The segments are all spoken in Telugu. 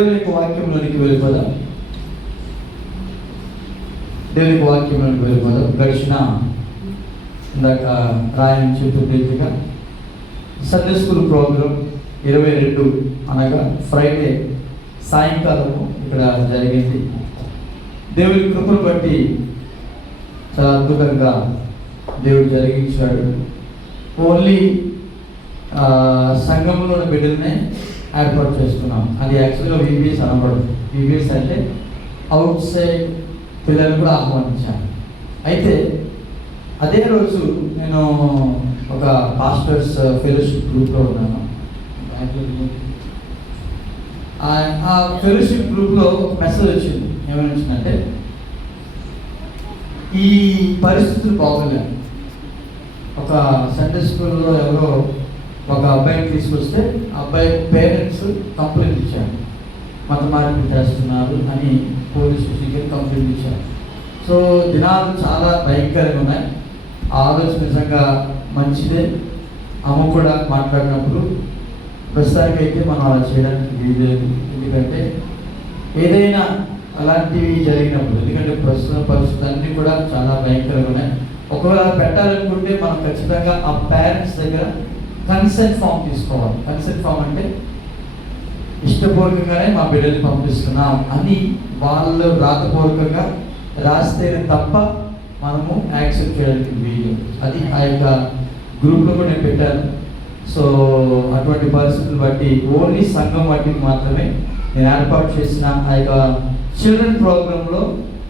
దేవుని యొక్క వాక్యంలోనికి వెళ్ళిపోదాం. గడిచిన ఇందాక రాయని చెప్పినట్టుగా సండే స్కూల్ ప్రోగ్రాం 22 అనగా ఫ్రైడే సాయంకాలము ఇక్కడ జరిగింది. దేవుని కృపను బట్టి చాలా అద్భుతంగా దేవుడు జరిగించాడు. ఓన్లీ సంఘంలోని బిడ్డలనే ఏర్పాటు చేసుకున్నాం. అది యాక్చువల్గా విబిఎస్ అనబడదు. విబిఎస్ అంటే అవుట్ సైడ్ పిల్లలు కూడా ఆహ్వానించాను. అయితే అదే రోజు నేను ఒక పాస్టర్స్ ఫెలోషిప్ గ్రూప్లో ఉన్నాను. ఆ ఫెలోషిప్ గ్రూప్లో ఒక మెసేజ్ వచ్చింది. ఏమని వచ్చిందంటే, ఈ పరిస్థితులు బాగున్నాయి. ఒక సండే స్కూల్లో ఎవరో ఒక అబ్బాయిని తీసుకొస్తే అబ్బాయి పేరెంట్స్ కంప్లైంట్ ఇచ్చారు, మత మార్పిడి చేస్తున్నారు అని పోలీస్ స్టేషన్కి కంప్లైంట్ ఇచ్చారు. సో దినాలు చాలా భయంకరంగా ఉన్నాయి. ఆలోచన నిజంగా మంచిదే. అమ్మ కూడా మాట్లాడినప్పుడు ప్రస్తుతానికి అయితే మనం అలా చేయడానికి వీలేదు. ఎందుకంటే ఏదైనా అలాంటివి జరిగినప్పుడు, ఎందుకంటే ప్రస్తుత పరిస్థితులు అన్నీ కూడా చాలా భయంకరంగా ఉన్నాయి. ఒకవేళ పెట్టాలనుకుంటే మనం ఖచ్చితంగా ఆ పేరెంట్స్ దగ్గర కన్సెంట్ ఫామ్ తీసుకోవాలి. కన్సెంట్ ఫామ్ అంటే ఇష్టపూర్వకంగానే మా బిడ్డల్ని పంపిస్తున్నాం అని వాళ్ళు రాతపూర్వకంగా రాస్తేనే తప్ప మనము యాక్సెప్ట్ చేయడానికి వీలు. అది ఆ యొక్క గ్రూప్లో కూడా నేను పెట్టాను. సో అటువంటి పరిస్థితులు బట్టి ఓన్లీ సంఘం వాటికి మాత్రమే నేను ఏర్పాటు చేసిన ఆ యొక్క చిల్డ్రన్ ప్రోగ్రాంలో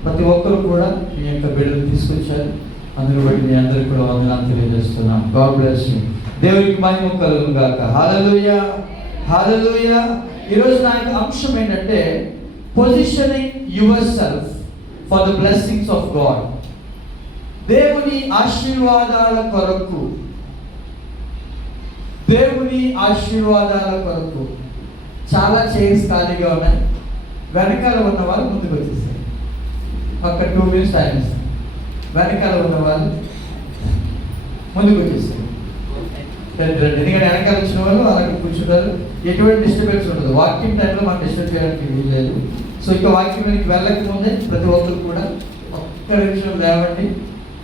ప్రతి ఒక్కరు కూడా మీ యొక్క బిడ్డలు తీసుకొచ్చారు. అందులో బట్టి మీ అందరికీ కూడా వందనాలు తెలియజేస్తున్నాం. God bless you. దేవునికి మహిమ కలుగును గాక. హల్లెలూయా, హల్లెలూయా. ఈరోజు నా యొక్క అంశం ఏంటంటే, positioning your self for the blessings of God. దేవుని ఆశీర్వాదాల కొరకు, దేవుని ఆశీర్వాదాల కొరకు. చాలా చైర్స్ ఖాళీగా ఉన్నాయి. వెనకాల ఉన్న వాళ్ళు ముందుకు వచ్చేసారు. ఒక 2 minutes టైం ఇస్తాను. వెనకాల ఉన్న వాళ్ళు ముందుకు వచ్చేసారు. ఎందుకంటే వెనకాల వచ్చిన వాళ్ళు అలాగే కూర్చుంటారు. ఎటువంటి డిస్టర్బెన్స్ ఉండదు. వాక్యం టైంలో మనం డిస్టర్బ్ చేయడానికి వీల్లేదు. సో ఇక వాక్యంలోకి వెళ్ళకముందే ప్రతి ఒక్కరు కూడా ఒక్క నిమిషం లేవండి,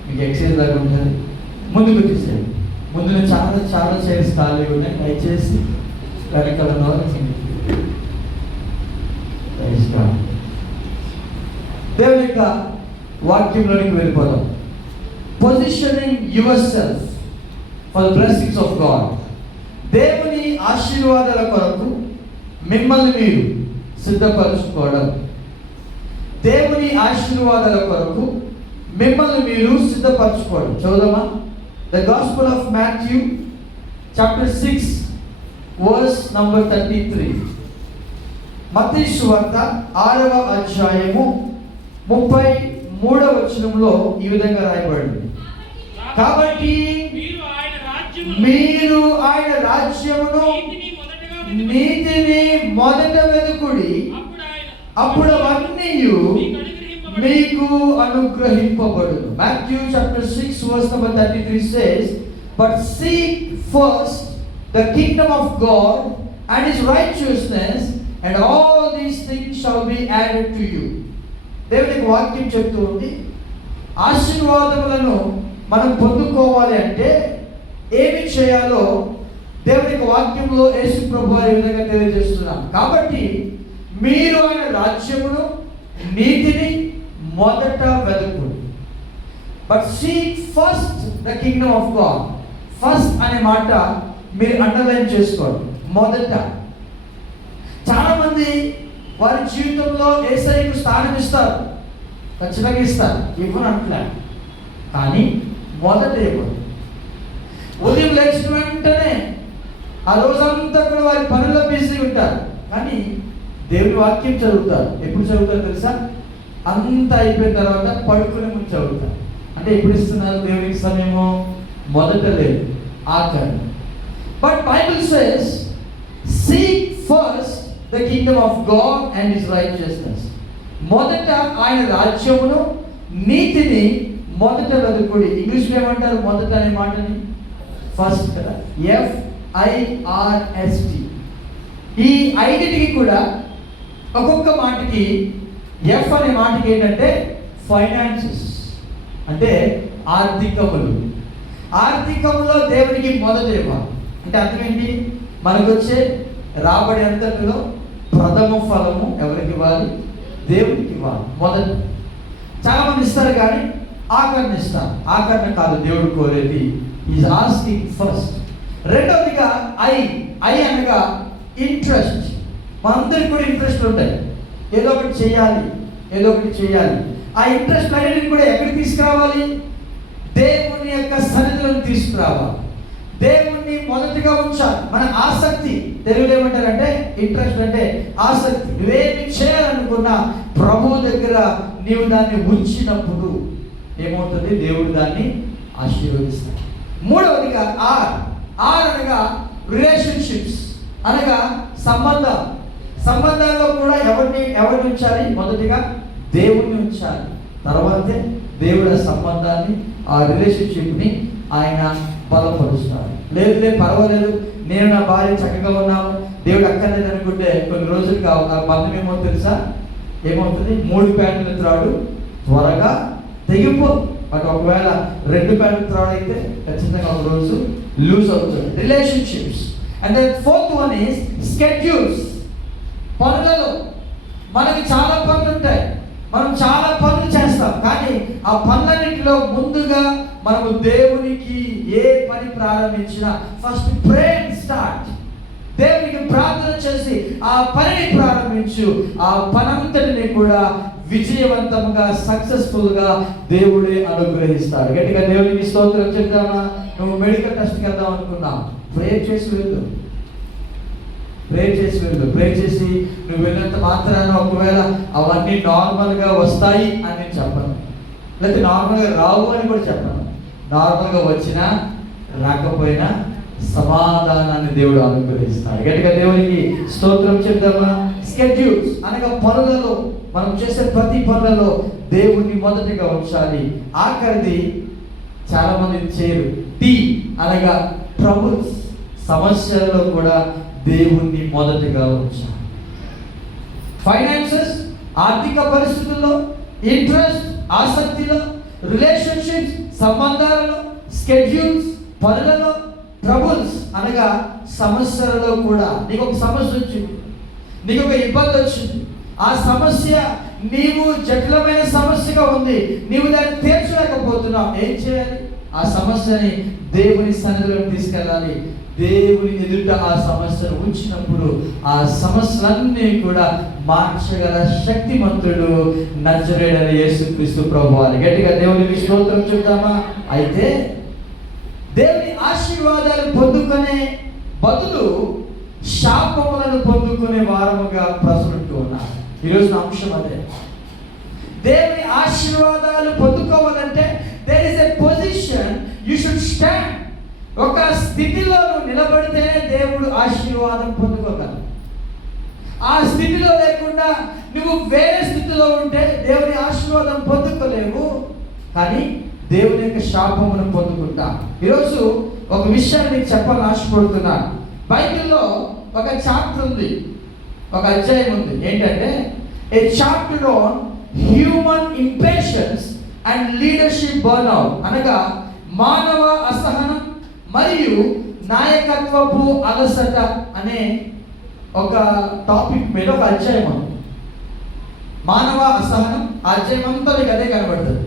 మీకు ఎక్సైజ్ లాగా ఉంటుంది. ముందుకు వచ్చేసారు. ముందు చాలా చాలా చైర్స్ ఖాళీ ఉన్నాయి. దయచేసి వెనకాల ఉన్న వాళ్ళు దేవుని యొక్క వాక్యంలోనికి వెళ్ళిపోదాం. Positioning your self for the blessings of God. దేవుని ఆశీర్వాదాల కొరకు మిమ్మల్ని మీరు సిద్ధపరచుకోవడం. దేవుని ఆశీర్వాదాల కొరకు మిమ్మల్ని మీరు సిద్ధపరచుకోవడం. చదువుదామా? The Gospel of Matthew chapter 6 verse number 33. మత్తయి సువార్త 6వ అధ్యాయము 33వ వచనంలో ఈ విధంగా రాయబడింది. కాబట్టి మీరు ఆయన రాజ్యమును నీతిని మొదట వెదుకుడి, అప్పుడు అవన్నీ మీకు అనుగ్రహింపబడును. Matthew chapter 6 verse number 33 says, but seek first the kingdom of God and his righteousness, and all these things shall be added to you. దేవుని వాక్యం చెప్తూ ఉంది, ఆశీర్వాదములను మనం పొందుకోవాలి అంటే ఏమి చేయాలో దేవుని వాక్యంలో యేసు ప్రభువు ఈ విధంగా తెలియజేస్తున్నాం. కాబట్టి మీరు ఆయన రాజ్యమును నీతిని మొదట వెతుకుడు. But seek first the kingdom of God. First అనే మాట మీరు అండర్లైన్ చేసుకోండి. మొదట. చాలా మంది వారి జీవితంలో యేసయ్యకు స్థానం ఇస్తారు, ఖచ్చితంగా ఇస్తారు, ఇవ్వను అంటున్నా. కానీ మొదట ఇవ్వరు. ఉదయం లేచిన వెంటనే ఆ రోజంతా కూడా వారి పనుల్లో బిజీ ఉంటారు, కానీ దేవుని వాక్యం చదువుతారు. ఎప్పుడు చదువుతారు తెలుసా? అంతా అయిపోయిన తర్వాత పడుకునే ముందు చదువుతారు. అంటే ఎప్పుడు ఇస్తున్నారు దేవునికి సమయము? మొదట లేదు, ఆఖరి. But Bible says seek first the kingdom of God and his righteousness. మొదట ఆయన రాజ్యమును నీతిని మొదట వెతుకుడి. ఇంగ్లీష్లో ఏమంటారు మొదట అనే మాటని? ఫస్ట్ కదా, FIRST. ఈ ఐదింటికి కూడా ఒక్కొక్క మాటకి ఎఫ్ అనే మాటకి ఏంటంటే ఫైనాన్సెస్, అంటే ఆర్థికములు. ఆర్థికములో దేవునికి మొదటి ఇవ్వాలి. అంటే అర్థం ఏంటి? మనకు వచ్చే రాబడి అంతటిలో ప్రథమ ఫలము ఎవరికి ఇవ్వాలి? దేవునికి ఇవ్వాలి. మొదటి చాలా మంది ఇస్తారు కానీ ఆకరణ ఇస్తారు. ఆకరణ కాదు దేవుడు కోరేది. Is asking first. రెండవదిగా ఐ అనగా ఇంట్రెస్ట్. మనందరికి కూడా ఇంట్రెస్ట్ ఉంటాయి. ఏదో ఒకటి చేయాలి. ఆ ఇంట్రెస్ట్ అన్నిటిని కూడా ఎక్కడికి తీసుకురావాలి? దేవుని యొక్క సన్నిధిలోకి తీసుకురావాలి. దేవుణ్ణి మొదటిగా ఉంచాలి. మన ఆసక్తి, తెలుగులో ఏమంటారంటే ఇంట్రెస్ట్ అంటే ఆసక్తి. నువ్వేమి చేయాలనుకున్నా ప్రభువు దగ్గర నీవు దాన్ని ఉంచినప్పుడు ఏమవుతుంది? దేవుడు దాన్ని ఆశీర్వదిస్తాడు. మూడవదిగా ఆర్ అనగా రిలేషన్షిప్స్, అనగా సంబంధాల్లో కూడా ఎవరిని ఉంచాలి? మొదటిగా దేవుణ్ణి ఉంచాలి. తర్వాతే దేవుడు ఆ సంబంధాన్ని, ఆ రిలేషన్షిప్ని ఆయన బలపరుస్తాడు. లేదు పర్వాలేదు, నేను నా భార్య చక్కగా ఉన్నాము, దేవుడు అక్కర్లేదు అనుకుంటే కొన్ని రోజులుగా ఆ బంధం ఏమో తెలుసా? ఏమవుతుంది? 3 ప్యాంటుల త్రాడు త్వరగా తెగిపో. బట్ ఒకవేళ 2 ప్యాంటుల త్రాడు అయితే ఖచ్చితంగా ఒక రోజు లూజ్ అవుతుంది. Relationships. And then fourth one is schedules. పనులలో మనకి చాలా పనులు ఉంటాయి, మనం చాలా పనులు చేస్తాం. కానీ ఆ పనులన్నింటిలో ముందుగా మనము దేవునికి ఏ పని ప్రారంభించినా ఫస్ట్ ప్రే అండ్ స్టార్ట్. దేవునికి ప్రార్థన చేసి ఆ పనిని ప్రారంభించు. ఆ పనంతటిని కూడా విజయవంతంగా, సక్సెస్ఫుల్గా దేవుడే అనుగ్రహిస్తాడు. గట్టిగా దేవునికి స్తోత్రం చెప్తామా? నువ్వు మెడికల్ టెస్ట్కి వెళ్దాం అనుకున్నావు, ప్రే చేసి వెళ్ళు. ప్రే చేసి నువ్వు వెళ్ళినంత మాత్రాన ఒకవేళ అవన్నీ నార్మల్గా వస్తాయి అని నేను చెప్పను, లేకపోతే నార్మల్గా రావు అని కూడా చెప్పను. నార్మల్గా వచ్చినా రాకపోయినా సమాధానాన్ని దేవుడు అనుగ్రహిస్తాడు. గట్టిగా దేవునికి స్తోత్రం చెప్తామా? స్కెడ్యూల్స్ అనగా పనులలో, మనం చేసే ప్రతి పనులలో దేవుణ్ణి మొదటిగా ఉంచాలి. ఆఖరిది చాలా మంది చేయరు, టీ అనగా ట్రబుల్స్. సమస్యలలో కూడా దేవుణ్ణి మొదటిగా ఉంచాలి. ఫైనాన్సెస్, ఆర్థిక పరిస్థితుల్లో, ఇంట్రెస్ట్, ఆసక్తిలో, రిలేషన్షిప్స్, సంబంధాలలో, స్కెడ్యూల్స్, పనులలో, ట్రబుల్స్ అనగా సమస్యలలో కూడా. నీకు ఒక సమస్య వచ్చింది, నీకు ఒక ఇబ్బంది వచ్చింది, ఆ సమస్య నీవు జటిలమైన సమస్యగా ఉంది, నీవు దాన్ని తీర్చలేకపోతున్నావు. ఏం చేయాలి? ఆ సమస్యని దేవుని సన్నిధిలోకి తీసుకెళ్ళాలి. దేవుని ఎదుట ఆ సమస్యను ఉంచినప్పుడు ఆ సమస్యలన్నీ కూడా మార్చగల శక్తిమంతుడు నజరేయుడైన యేసుక్రీస్తు ప్రభువారు. గట్టిగా దేవునికి స్తోత్రం చెప్తామా? అయితే దేవుని ఆశీర్వాదాలు పొందుకునే బదులు శాపములను పొందుకునే వారముగా ప్రజలుంటూ ఉన్నారు. ఈరోజు నా అంశం అదే. దేవుని ఆశీర్వాదాలు పొందుకోవాలంటే there is a position you should stand. ఒక స్థితిలో నువ్వు నిలబడితేనే దేవుడు ఆశీర్వాదం పొందుకోగలరు. ఆ స్థితిలో లేకుండా నువ్వు వేరే స్థితిలో ఉంటే దేవుని ఆశీర్వాదం పొందుకోలేవు, కానీ దేవుని యొక్క శాపమును పొందుకుంటా. ఈరోజు ఒక విషయాన్ని నీకు చెప్పాలని ఆశపడుతున్నాను. బైబిల్లో ఒక చాప్టర్ ఉంది, ఒక అధ్యాయం ఉంది. ఏంటంటే a chapter on human impatience and leadership burnout, అనగా మానవ అసహనం మరియు నాయకత్వపు అలసట అనే ఒక టాపిక్ మీద ఒక అధ్యాయం ఉంది. మానవ అసహనం. ఆ అధ్యాయం అంతా మీకు అదే కనబడుతుంది.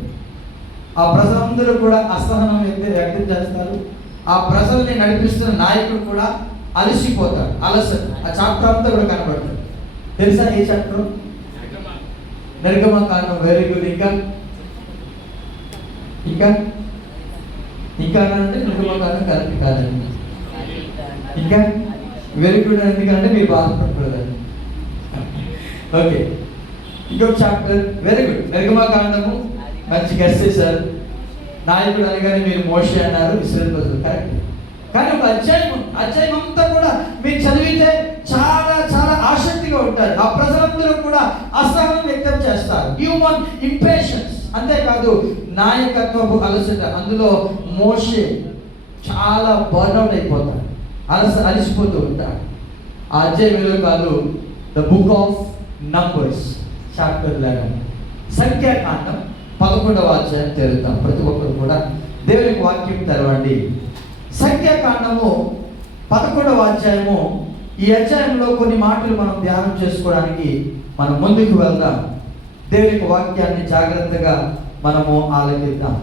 ఆ ప్రజలందరూ కూడా అసహనం వ్యక్తం చేస్తారు. ఆ ప్రజల్ని నడిపిస్తున్న నాయకుడు కూడా అలసిపోతాడు, అలసట. ఆ చాప్టర్ అంతా కూడా కనబడుతుంది. తెలుసా ఏ చాప్టర్? నిర్గమకాండం. Very good. ఇంకా అంటే నిర్గమకాండం కరెక్ట్ కాదండి. ఇంకా వెరీ గుడ్. ఎందుకంటే మీరు బాధపడకూడదండి. ఓకే, ఇంకొక చాప్టర్. Very good. నిర్గమకాండము మంచి గెస్ చేశారు. నాయకుడు అనగానే మీరు మోషే అన్నారు, ఇశ్రాయేలు ప్రజలు. కరెక్ట్. కానీ ఒక అధ్యాయం అంతా కూడా మీరు చదివితే చాలా చాలా ఆసక్తిగా ఉంటారు. ఆ ప్రజలందరూ కూడా అసహనం వ్యక్తం చేస్తారు, హ్యూమన్ ఇంపేషన్స్. అంతేకాదు నాయకత్వపు అలసట. అందులో మోషే చాలా బర్న్అవుట్ అయిపోతాడు, అలసిపోతూ ఉంటాడు. ఆ అధ్యాయం ఏదో కాదు, the book of numbers chapter 11, సంఖ్యాకాండం 11వ అధ్యాయం తెరుద్దాం. ప్రతి ఒక్కరు కూడా దేవునికి వాక్యం తెరవండి. సంఖ్యాకాండము 11వ అధ్యాయము. ఈ అధ్యాయంలో కొన్ని మాటలు మనం ధ్యానం చేసుకోవడానికి మనం ముందుకు వెళ్దాం. దేవునికి వాక్యాన్ని జాగ్రత్తగా మనము ఆలకిద్దాం.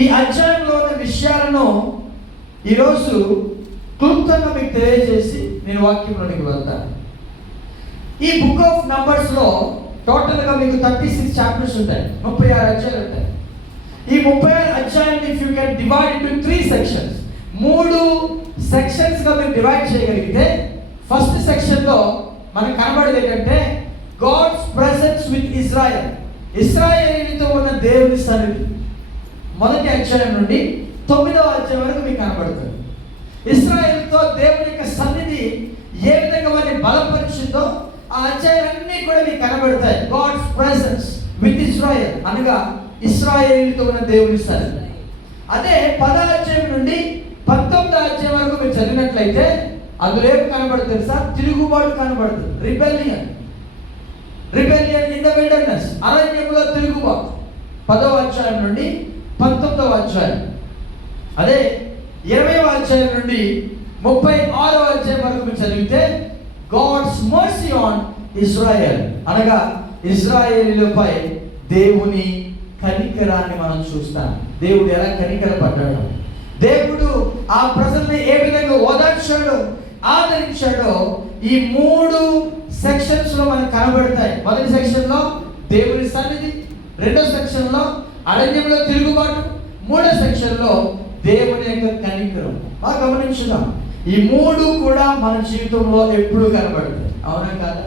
ఈ అధ్యాయంలో ఉన్న విషయాలను ఈరోజు క్లుప్తంగా మీకు తెలియజేసి నేను వాక్యంలోనికి వెళ్తాను. ఈ బుక్ ఆఫ్ నంబర్స్లో టోటల్గా మీకు 36 చాప్టర్స్ ఉంటాయి, 36 అధ్యాయాలు ఉంటాయి. ఈ 36 అధ్యాయాన్ని if you can divide into 3 sections, 3 సెక్షన్స్గా మీరు డివైడ్ చేయగలిగితే, ఫస్ట్ సెక్షన్లో మనకు కనబడేది ఏంటంటే గాడ్స్ ప్రెసెన్స్ విత్ ఇజ్రాయెల్, ఇశ్రాయేలీయులతో ఉన్న దేవుని సన్నిధి. మొదటి అధ్యాయం నుండి 9వ అధ్యాయం వరకు మీకు కనబడుతుంది. ఇశ్రాయేలుతో దేవుని యొక్క సన్నిధి ఏ విధంగా వారిని బలపరిచిందో ఆ అధ్యాయాలన్నీ కూడా మీకు కనబడతాయి. గాడ్స్ ప్రెసెన్స్ విత్ ఇజ్రాయెల్ అనగా ఇశ్రాయేలీయులతో ఉన్న దేవుని సన్నిధి. అదే 10వ అధ్యాయం నుండి 19వ అధ్యాయం వరకు మీరు చదివినట్లయితే అందులో ఏం కనబడుతుంది తెలుసా? తిరుగుబాటు కనబడుతుంది. రిబెలియన్ ఇన్ ద విల్డర్నెస్, అరణ్యంలో తిరుగుబాటు. 10వ అధ్యాయం నుండి 19వ అధ్యాయం. అదే 20వ అధ్యాయం నుండి 36వ అధ్యాయం వరకు మీరు చదివితే గాడ్స్ మర్సీ ఆన్ ఇజ్రాయెల్ అనగా ఇజ్రాయేలీలపై దేవుని కనికరాన్ని మనం చూస్తాం. దేవుడు ఎలా కనికరపడ్డాడు, దేవుడు ఆ ప్రజల్ని ఏ విధంగా ఓదార్చాడో ఆదరించాడో ఈ 3 సెక్షన్స్ లో మనకు కనబడతాయి. మొదటి సెక్షన్ లో దేవుని సన్నిధి, రెండో సెక్షన్ లో అరణ్యంలో తిరుగుబాటు, మూడో సెక్షన్ లో దేవుని యొక్క కనికరం. బాగా గమనించుదాం. ఈ 3 కూడా మన జీవితంలో ఎప్పుడు కనబడతాయి. అవునా కాదా?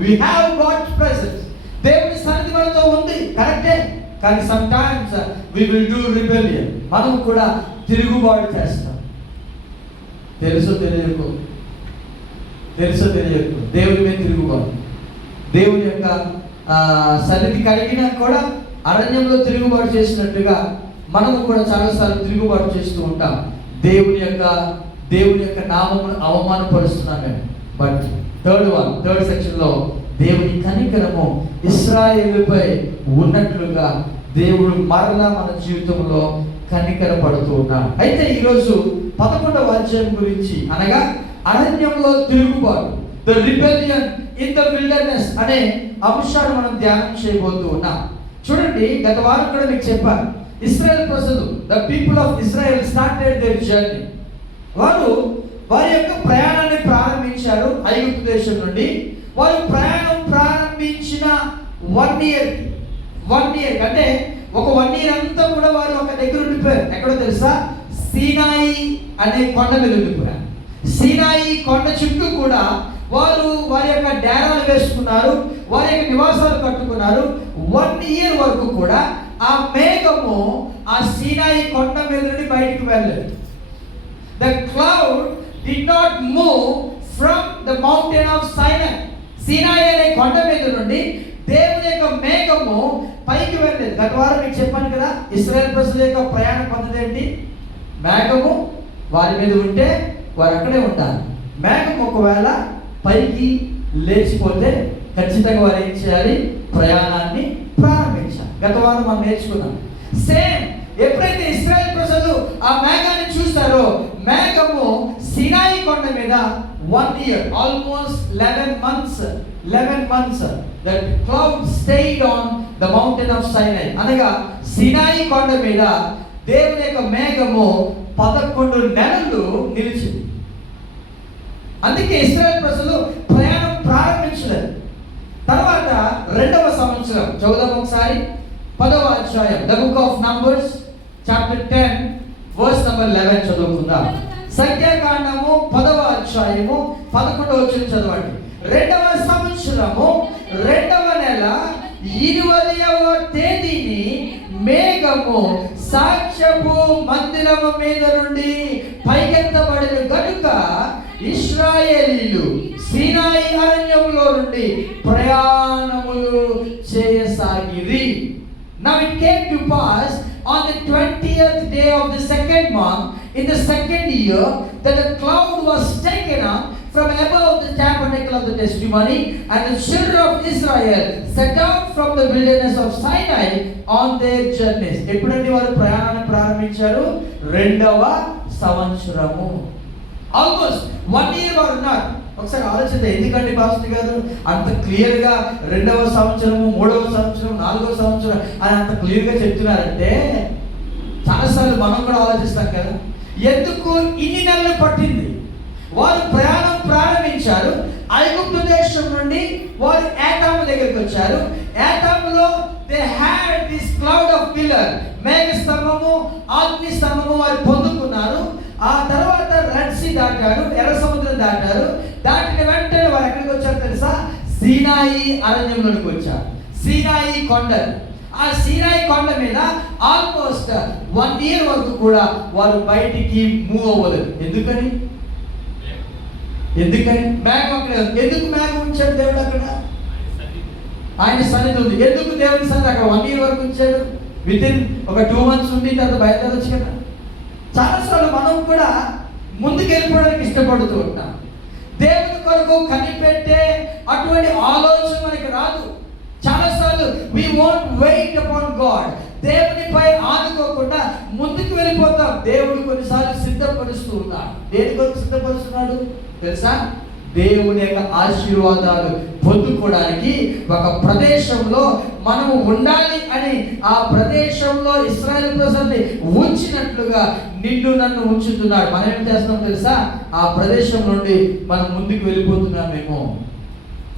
we have God's presence, దేవుని సన్నిధి మనతో ఉంది, కరెక్టే. కానీ sometimes we will do rebellion, మనం కూడా తిరుగుబాటు చేస్తాం. తెలుసో తెలియకు దేవుని మీద తిరుగుబాటు. దేవుని యొక్క సన్నిధి కలిగినా కూడా అరణ్యంలో తిరుగుబాటు చేసినట్టుగా మనము కూడా చాలాసార్లు తిరుగుబాటు చేస్తూ ఉంటాం. దేవుని యొక్క నామమును అవమానపరుస్తున్నాం మేము. బట్ థర్డ్ సెక్షన్లో దేవుని కనికరము ఇశ్రాయేలుపై ఉన్నట్లుగా దేవుడు మరలా మన జీవితంలో కనికర పడుతూ ఉన్నాడు. అయితే ఈరోజు 11వ అధ్యాయం గురించి అనగా అరణ్యంలో తిరుగుబాటు, the rebellion in the wilderness అనే అంశాన్ని మనం ధ్యానం చేయబోతూ ఉన్నాం. చూడండి, గత వారం కూడా మీకు చెప్పాను, ఇశ్రాయేల్ ప్రజలు, the people of Israel started their journey. వారి యొక్క ప్రయాణాన్ని ప్రారంభించారు ఐగుప్తు దేశం నుండి. వారు ప్రయాణం ప్రారంభించిన 1 ఇయర్ అంటే ఒక 1 ఇయర్ అంతా కూడా వారు ఒక దగ్గర ఉండిపోయారు. ఎక్కడో తెలుసా? సీనాయి అనే కొండ మీద ఉండిపోయారు. సీనాయి కొండ చుట్టూ కూడా వారి యొక్క డేరాలు వేసుకున్నారు, వారి యొక్క నివాసాలు కట్టుకున్నారు. 1 ఇయర్ వరకు కూడా ఆ మేఘము ఆ సీనాయి కొండ మీద నుండి బయటికి వెళ్ళలేదు. The cloud did not move from the mountain of Sinai. సీనాయి అనే కొండ మీద నుండి దేవుని యొక్క మేఘము పైకి వెళ్ళలేదు. గత వారం మీకు చెప్పాను కదా, ఇశ్రాయేల్ ప్రజల యొక్క ప్రయాణ పద్ధతి ఏంటి? మేఘము వారి మీద ఉంటే వారు అక్కడే ఉంటారు. మేఘం ఒకవేళ పైకి లేచిపోతే ఖచ్చితంగా వారు ఏం చేయాలి? ప్రయాణాన్ని ప్రారంభించాలి. గత వారం మనం నేర్చుకున్నాం. సేమ్ ఎప్పుడైతే ఇశ్రాయేల్ ప్రజలు ఆ మేఘాన్ని చూస్తారో, మేఘము సినాయి కొండ మీద 1 year, almost 11 months that cloud stayed on the mountain of Sinai. అనగా సినాయి కొండ మీద దేవుని యొక్క మేఘము 11 నెలలు నిలిచింది. అందుకే ఇశ్రాయేల్ ప్రజలు ప్రయాణం ప్రారంభించలేదు. తర్వాత 2వ సంవత్సరం చదువుదాం ఒకసారి. 10వ అధ్యాయం, the book of numbers chapter 10 verse number 11 చదువుకుందాం. సంఖ్యాకాండము 10వ అధ్యాయము 11వ వచనం చదవండి. 2వ సంవత్సరము 2వ నెల 20వ తేదీని మేఘము సాక్ష్యపు మందిరము మీద నుండి పైకెత్తబడిన గనుక ఇశ్రాయేలీయులు సీనాయి అరణ్యంలో నుండి ప్రయాణములు చేయసాగిరి. Now it came to pass on the 20th day of the 2nd month in the 2nd year that the cloud was taken up from above the tabernacle tabernacle of the testimony, and the children of Israel set out from the wilderness of Sinai on their journeys. ఎప్పుడండి వారు ప్రయాణాన్ని ప్రారంభించారు? 2వ సంవత్సరము. ఆల్మోస్ట్ 1 year వారు ఉన్నారు. ఒకసారి ఆలోచిద్దాం, ఎందుకండి పాస్టర్ గారు అంత క్లియర్గా 2వ సంవత్సరము, 3వ సంవత్సరం, 4వ సంవత్సరం అని అంత క్లియర్గా చెప్తున్నారంటే, చాలాసార్లు మనం కూడా ఆలోచిస్తాం కదా, ఎందుకు ఇన్ని నెలలు పట్టింది? వారు ప్రయాణం ప్రారంభించారు. ఐగుప్తు దేశం నుండి వారు ఏతాము దగ్గరికి వచ్చారు. ఏతాములో they had this cloud of pillar, మేఘ స్తంభము, అగ్ని స్తంభము వారు పొందుకున్నారు. ఆ తర్వాత రెడ్ సీ దాటారు, ఎర్ర సముద్రం దాటారు. దాటిన వెంటనే వారు ఎక్కడికి వచ్చారు తెలుసా? సీనాయి అరణ్యంలోకి వచ్చారు. సీనాయి కొండలు. ఆ సీనాయి కొండ మీద ఆల్మోస్ట్ 1 year వరకు కూడా వారు బయటికి మూవ్ అవ్వలేదు. ఎందుకని మేఘం అక్కడ, ఎందుకు మేఘం ఉంచాడు దేవుడు అక్కడ? ఆయన సన్నిధి ఉంది. ఎందుకు దేవుని సన్నిధి అక్కడ 1 year వరకు ఉంచాడు? వితిన్ ఒక 2 months ఉండి తర్వాత బయలుదేరొచ్చు కదా. చాలాసార్లు మనం కూడా ముందుకు వెళ్ళిపోవడానికి ఇష్టపడుతూ ఉంటాం. దేవుని కొరకు కనిపెట్టే అటువంటి ఆలోచన మనకి రాదు. చాలాసార్లు we won't wait upon God. దేవునిపై ఆనుకోకుండా ముందుకు వెళ్ళిపోతాం. దేవుడు కొన్నిసార్లు సిద్ధపరుస్తూ ఉన్నాడు. దేని కొరకు సిద్ధపరుస్తున్నాడు తెలుసా? దేవుని యొక్క ఆశీర్వాదాలు పొందుకోవడానికి ఒక ప్రదేశంలో మనము ఉండాలి అని ఆ ప్రదేశంలో ఇశ్రాయేలు ప్రజల్ని ఉంచినట్లుగా నిన్ను నన్ను ఉంచుతున్నాడు. మనం ఏం చేస్తున్నాం తెలుసా? ఆ ప్రదేశం నుండి మనం ముందుకు వెళ్ళిపోతున్నామేమో.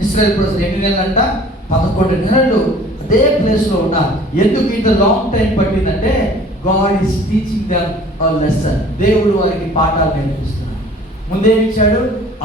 ఇశ్రాయేలు ప్రజలు ఎన్ని నెలలంట? 11 నెలలు అదే ప్లేస్ లో ఉన్నారు. ఎందుకు ఇంత లాంగ్ టైం పట్టిందంటే, God is teaching them a lesson. దేవుడు వారికి పాఠాలు నేర్పిస్తున్నాడు. ముందేమిచ్చాడు?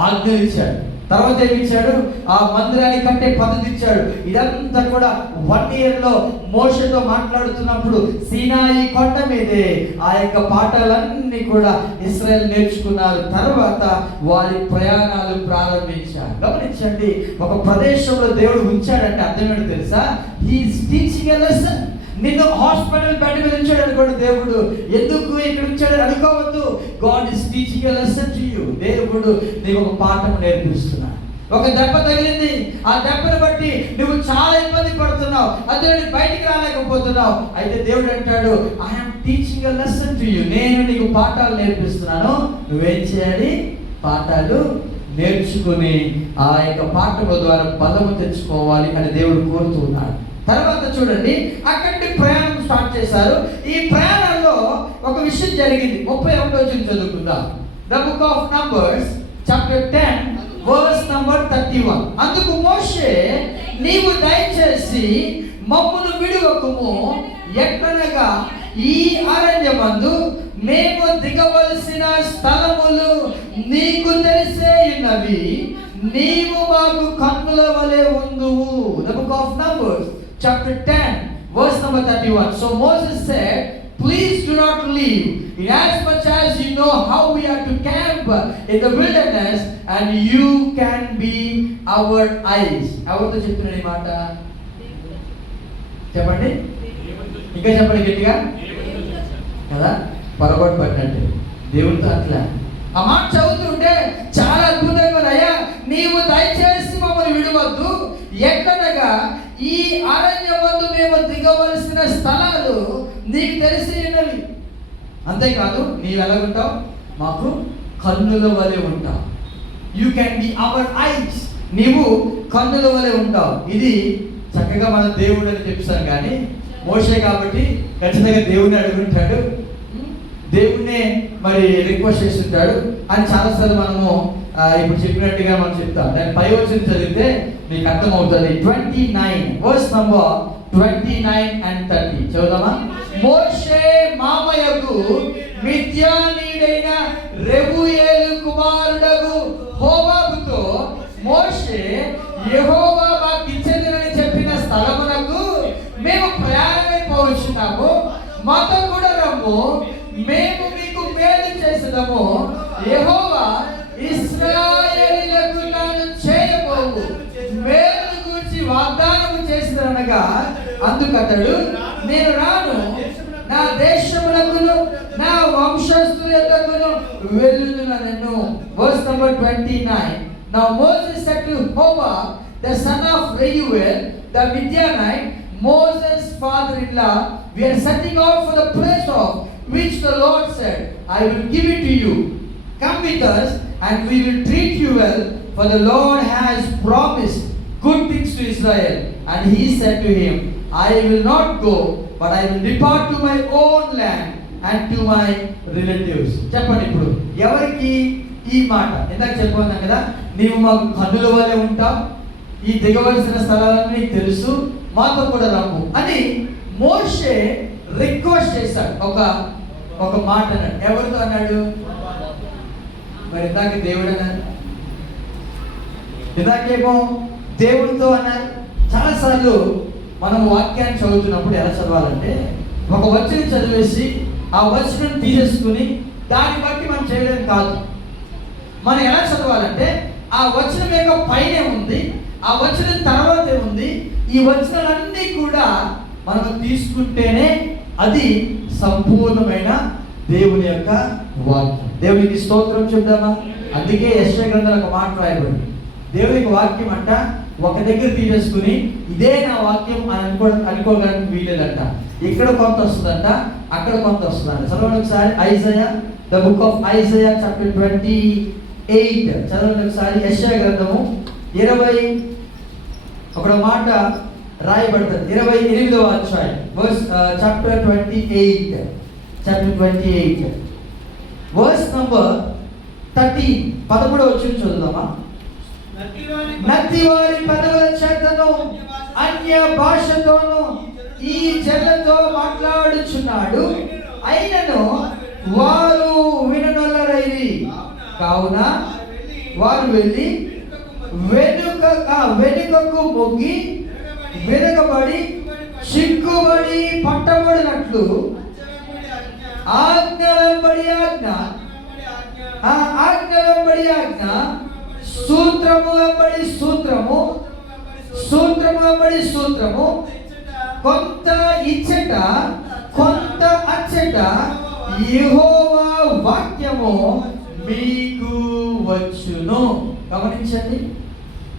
ఆజ్ఞ ఇచ్చాడు. తర్వాత ఏమిచ్చాడు? ఆ మందిరాన్ని కట్టే పద్ధతి ఇచ్చాడు. ఇదంతా కూడా 1 year లో మోషేతో మాట్లాడుతున్నప్పుడు సీనాయి కొండ మీదే ఆ యొక్క పాఠాలన్నీ కూడా ఇశ్రాయేల్ నేర్చుకున్నారు. తర్వాత వారి ప్రయాణాలు ప్రారంభించారు. గమనించండి, ఒక ప్రదేశంలో దేవుడు ఉంచాడంటే అర్థం ఏంటో తెలుసా? He is teaching a lesson. నిన్ను హాస్పిటల్ బెడ్ మీద ఉంచాడు అనుకోండి దేవుడు, ఎందుకు ఇక్కడ ఉంచాడు అనుకోవద్దు. God is teaching a lesson to you. దేవుడు నీకు ఒక పాఠం నేర్పిస్తున్నాడు. ఒక దెబ్బ తగిలింది, ఆ దెబ్బను బట్టి నువ్వు చాలా ఇబ్బంది పడుతున్నావు, అందులో బయటికి రాలేకపోతున్నావు. అయితే దేవుడు అంటాడు, I'm teaching a lesson to you. నేను నీకు పాఠాలు నేర్పిస్తున్నాను. నువ్వేం చేయాలి? పాఠాలు నేర్చుకుని ఆ యొక్క పాఠముల ద్వారా బలము తెచ్చుకోవాలి అని దేవుడు కోరుతూ ఉన్నాడు. తర్వాత చూడండి, అక్కడి ప్రయాణం స్టార్ట్ చేశారు. ఈ ప్రయాణంలో ఒక విషయం జరిగింది. 31 చదువుకుందాం. The book of numbers chapter 10 verse number 31. అందుకు మోషే, నీవు దయచేసి మమ్మును విడువకుము, ఎట్లనగా ఈ అరణ్యమందు మేము దిగవలసిన స్థలములు నీకు తెలిసే ఉన్నవి, నీవు మాకు కన్నుల వలె ఉందువు. The book of Numbers chapter 10 verse number 31. So Moses said, please do not leave inasmuch as you know how we are to camp in the wilderness, and you can be our eyes. ఎవరితో చెప్తున్నాడు ఈ మాట? చెప్పండి, ఇంకా చెప్పండి గట్టిగా కదా. పొరపాటు పడినట్టు దేవుడితో అట్లా ఆ మాట చదువుతుంటే చాలా అద్భుతంగా, అయ్యా నీవు దయచేసి మమ్మల్ని విడవద్దు, ఎట్లనగా ఈ అరణ్యమందు మేము దిగవలసిన స్థలాలు నీకు తెలిసి ఉన్నవి. అంతేకాదు, నీవు ఎలాగుంటావు? మాకు కన్నుల వలె ఉంటావు. You can be our eyes. నీవు కన్నుల వలె ఉంటావు. ఇది చక్కగా మన దేవుడు అని చెప్తాను, కానీ మోషే కాబట్టి ఖచ్చితంగా దేవుడిని అడుగుంటాడు, దేవుడినే మరి రిక్వెస్ట్ చేస్తుంటాడు అని చాలాసార్లు మనము ఇప్పుడు చెప్పినట్టుగా మనం చెప్తాం. దాని 5వ వచనం చదివితే మీకు అర్థమవుతుంది. 29 వర్స్ నంబర్ 29 and 30 చదువుదామా? మోషే మామయ్యకు మిద్యానీయుడైన రెబూయేలు కుమారుడగు హోబాబుతో, మోషే యెహోవా మాకు ఇచ్చెదనని చెప్పిన స్థలమునకు మేము ప్రయాణమైపోవచ్చున్నాము, మాతో కూడా రమ్ము, మేము మీకు మేలు చేసేదము. యెహోవా ఇశ్రాయేలీయులకు తాను చేయబోవు మేలు గురించి వాగ్దానం చేసిననగా, అందుకతడు నేను రాను, నా దేశములకును నా వంశస్థులకు వెళ్ళుదునను. Verse number 29. Now Moses said to Hobah, the son of Reuel, the Midianite, Moses' father-in-law, we are setting out for the place of which the Lord said, I will give it to you. Come with us, and we will treat you well, for the Lord has promised good things to Israel. And he said to him, I will not go, but I will depart to my own land and to my relatives. చెప్పండి ఇప్పుడు ఎవరికి ఈ మాట? ఇందాక చెప్పుకున్నాం కదా, నీవు మాకు కన్నుల వలె ఉంటావు, ఈ దిగవలసిన స్థలాలన్నీ నీకు తెలుసు, మాతో కూడా రమ్ము అని మోషే రిక్వెస్ట్ చేశాడు. ఒక మాట అన్నాడు. ఎవరితో అన్నాడు? మరి ఇందాక దేవుడు అన్నాడు, ఇందాకేమో దేవుడితో అన్నారు. చాలాసార్లు మనం వాక్యాన్ని చదువుతున్నప్పుడు ఎలా చదవాలంటే, ఒక వచనం చదివేసి ఆ వచనం తీసేసుకుని దాన్ని బట్టి మనం చేయడం కాదు. మనం ఎలా చదవాలంటే, ఆ వచనం యొక్క పైనే ఉంది, ఆ వచనం తర్వాతే ఉంది, ఈ వచనాలన్నీ కూడా మనం తీసుకుంటేనే అది సంపూర్ణమైన దేవుని యొక్క వాక్యం. దేవునికి స్తోత్రం చెప్దామా? అందుకే యెషయా గ్రంథంలో ఒక మాట రాయబడింది, దేవునికి వాక్యం అంట ఒక దగ్గర తీసేసుకుని ఇదే నా వాక్యం అని అనుకోవడానికి వీలేదంట. ఇక్కడ కొంత వస్తుందంట, అక్కడ కొంత వస్తుందంట. చదవండి ఒకసారి Isaiah, the book of Isaiah chapter 28. చదవండి ఒకసారి. యెషయా గ్రంథము 20 ఒక మాట రాయబడుతుంది. 28వ అధ్యాయం చాప్టర్ 28 వర్స్ నంబర్ 13. 13వ వచనం చదువుదామా? నత్తివారి పెదవుల చేతను అన్య భాషతోను ఈ జనులతో మాట్లాడుచున్నాడు, అయినను వారు విననొల్లరైరి. కావున వారు వెళ్ళి వెనుకకు మొగ్గి విరగబడి చిక్కుబడి పట్టబడినట్లు ఆజ్ఞ వెంబడి ఆజ్ఞ, ఆజ్ఞ వెంబడి ఆజ్ఞ, సూత్రము వెంబడి సూత్రము, సూత్రము వెంబడి సూత్రము, కొంత ఇచ్చట కొంత అచ్చట యెహోవా వాక్యము మీకు వచ్చును. గమనించండి.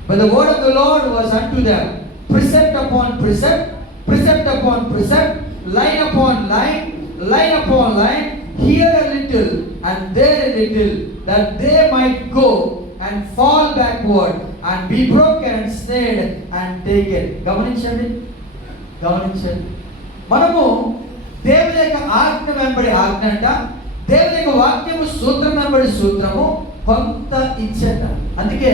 But the word of the Lord was unto them precept upon precept, precept upon precept, line upon line, line upon line, here a little and there a little, that they might go and fall backward and be broken and snared and taken. గమనించండి. మనము దేవుని యొక్క ఆజ్ఞ వెంబడి ఆజ్ఞ అంట, దేవుని యొక్క వాక్యము సూత్రం వెంబడి సూత్రము, కొంత ఇచ్చట. అందుకే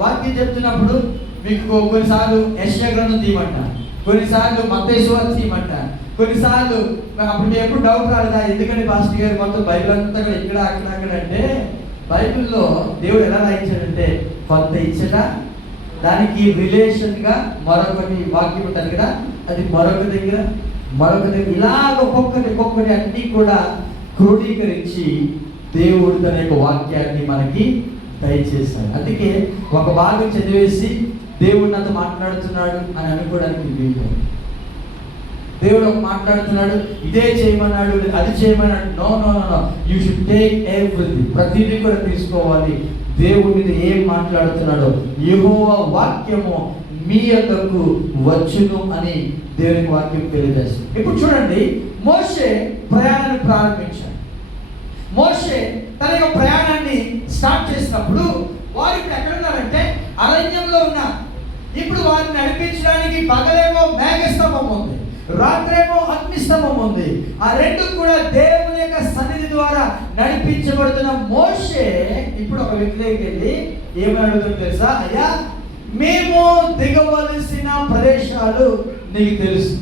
వాక్యం చెప్తున్నప్పుడు మీకు కొన్నిసార్లు యెషయా గ్రంథం తీయమంట, కొన్నిసార్లు మత్తయి సువార్త తీయమంట, కొన్నిసార్లు అప్పుడు ఎప్పుడు డౌట్ రాలేదా, ఎందుకంటే పాస్టర్ గారు మొత్తం బైబిల్ అంతా కూడా ఇక్కడ అక్కడ అంటే, బైబిల్లో దేవుడు ఎలా రాయించాడంటే కొంత ఇచ్చట, దానికి రిలేషన్గా మరొకటి వాక్యం ఉంటుంది కదా, అది మరొక దగ్గర ఇలాగ ఒక్కొక్కటి అన్నీ కూడా క్రోడీకరించి దేవుడు తన యొక్క వాక్యాన్ని మనకి దయచేస్తాడు. అందుకే ఒక భాగం చదివేసి దేవుడు నాతో మాట్లాడుతున్నాడు అని అనుకోవడానికి వీలు. దేవుడు మాట్లాడుతున్నాడు, ఇదే చేయమన్నాడు, అది చేయమన్నాడు. No no no, you should take everything. ప్రతిదీ కూడా తీసుకోవాలి. దేవుడి మీద ఏం మాట్లాడుతున్నాడో, యెహోవా వాక్యము మీ యొద్దకు వచ్చును అని దేవుని వాక్యం తెలియజేస్తుంది. ఇప్పుడు చూడండి, మోషే ప్రయాణాన్ని ప్రారంభించాడు. మోషే తన యొక్క ప్రయాణాన్ని స్టార్ట్ చేసినప్పుడు వారు ఇప్పుడు ఎక్కడ ఉన్నారంటే అరణ్యంలో ఉన్నారు. ఇప్పుడు వారిని నడిపించడానికి పగలేమో మేఘస్తంభం ఉంది, రాత్రేమో అగ్నిస్తంభం ఉంది. ఆ రెండు కూడా దేవుని యొక్క సన్నిధి ద్వారా నడిపించబడుతున్న మోషే ఇప్పుడు ఒక వ్యక్తి దగ్గరికి వెళ్ళి ఏమని అడుగుతుందో తెలుసా? అయ్యా, మేము దిగవలసిన ప్రదేశాలు నీకు తెలుసు,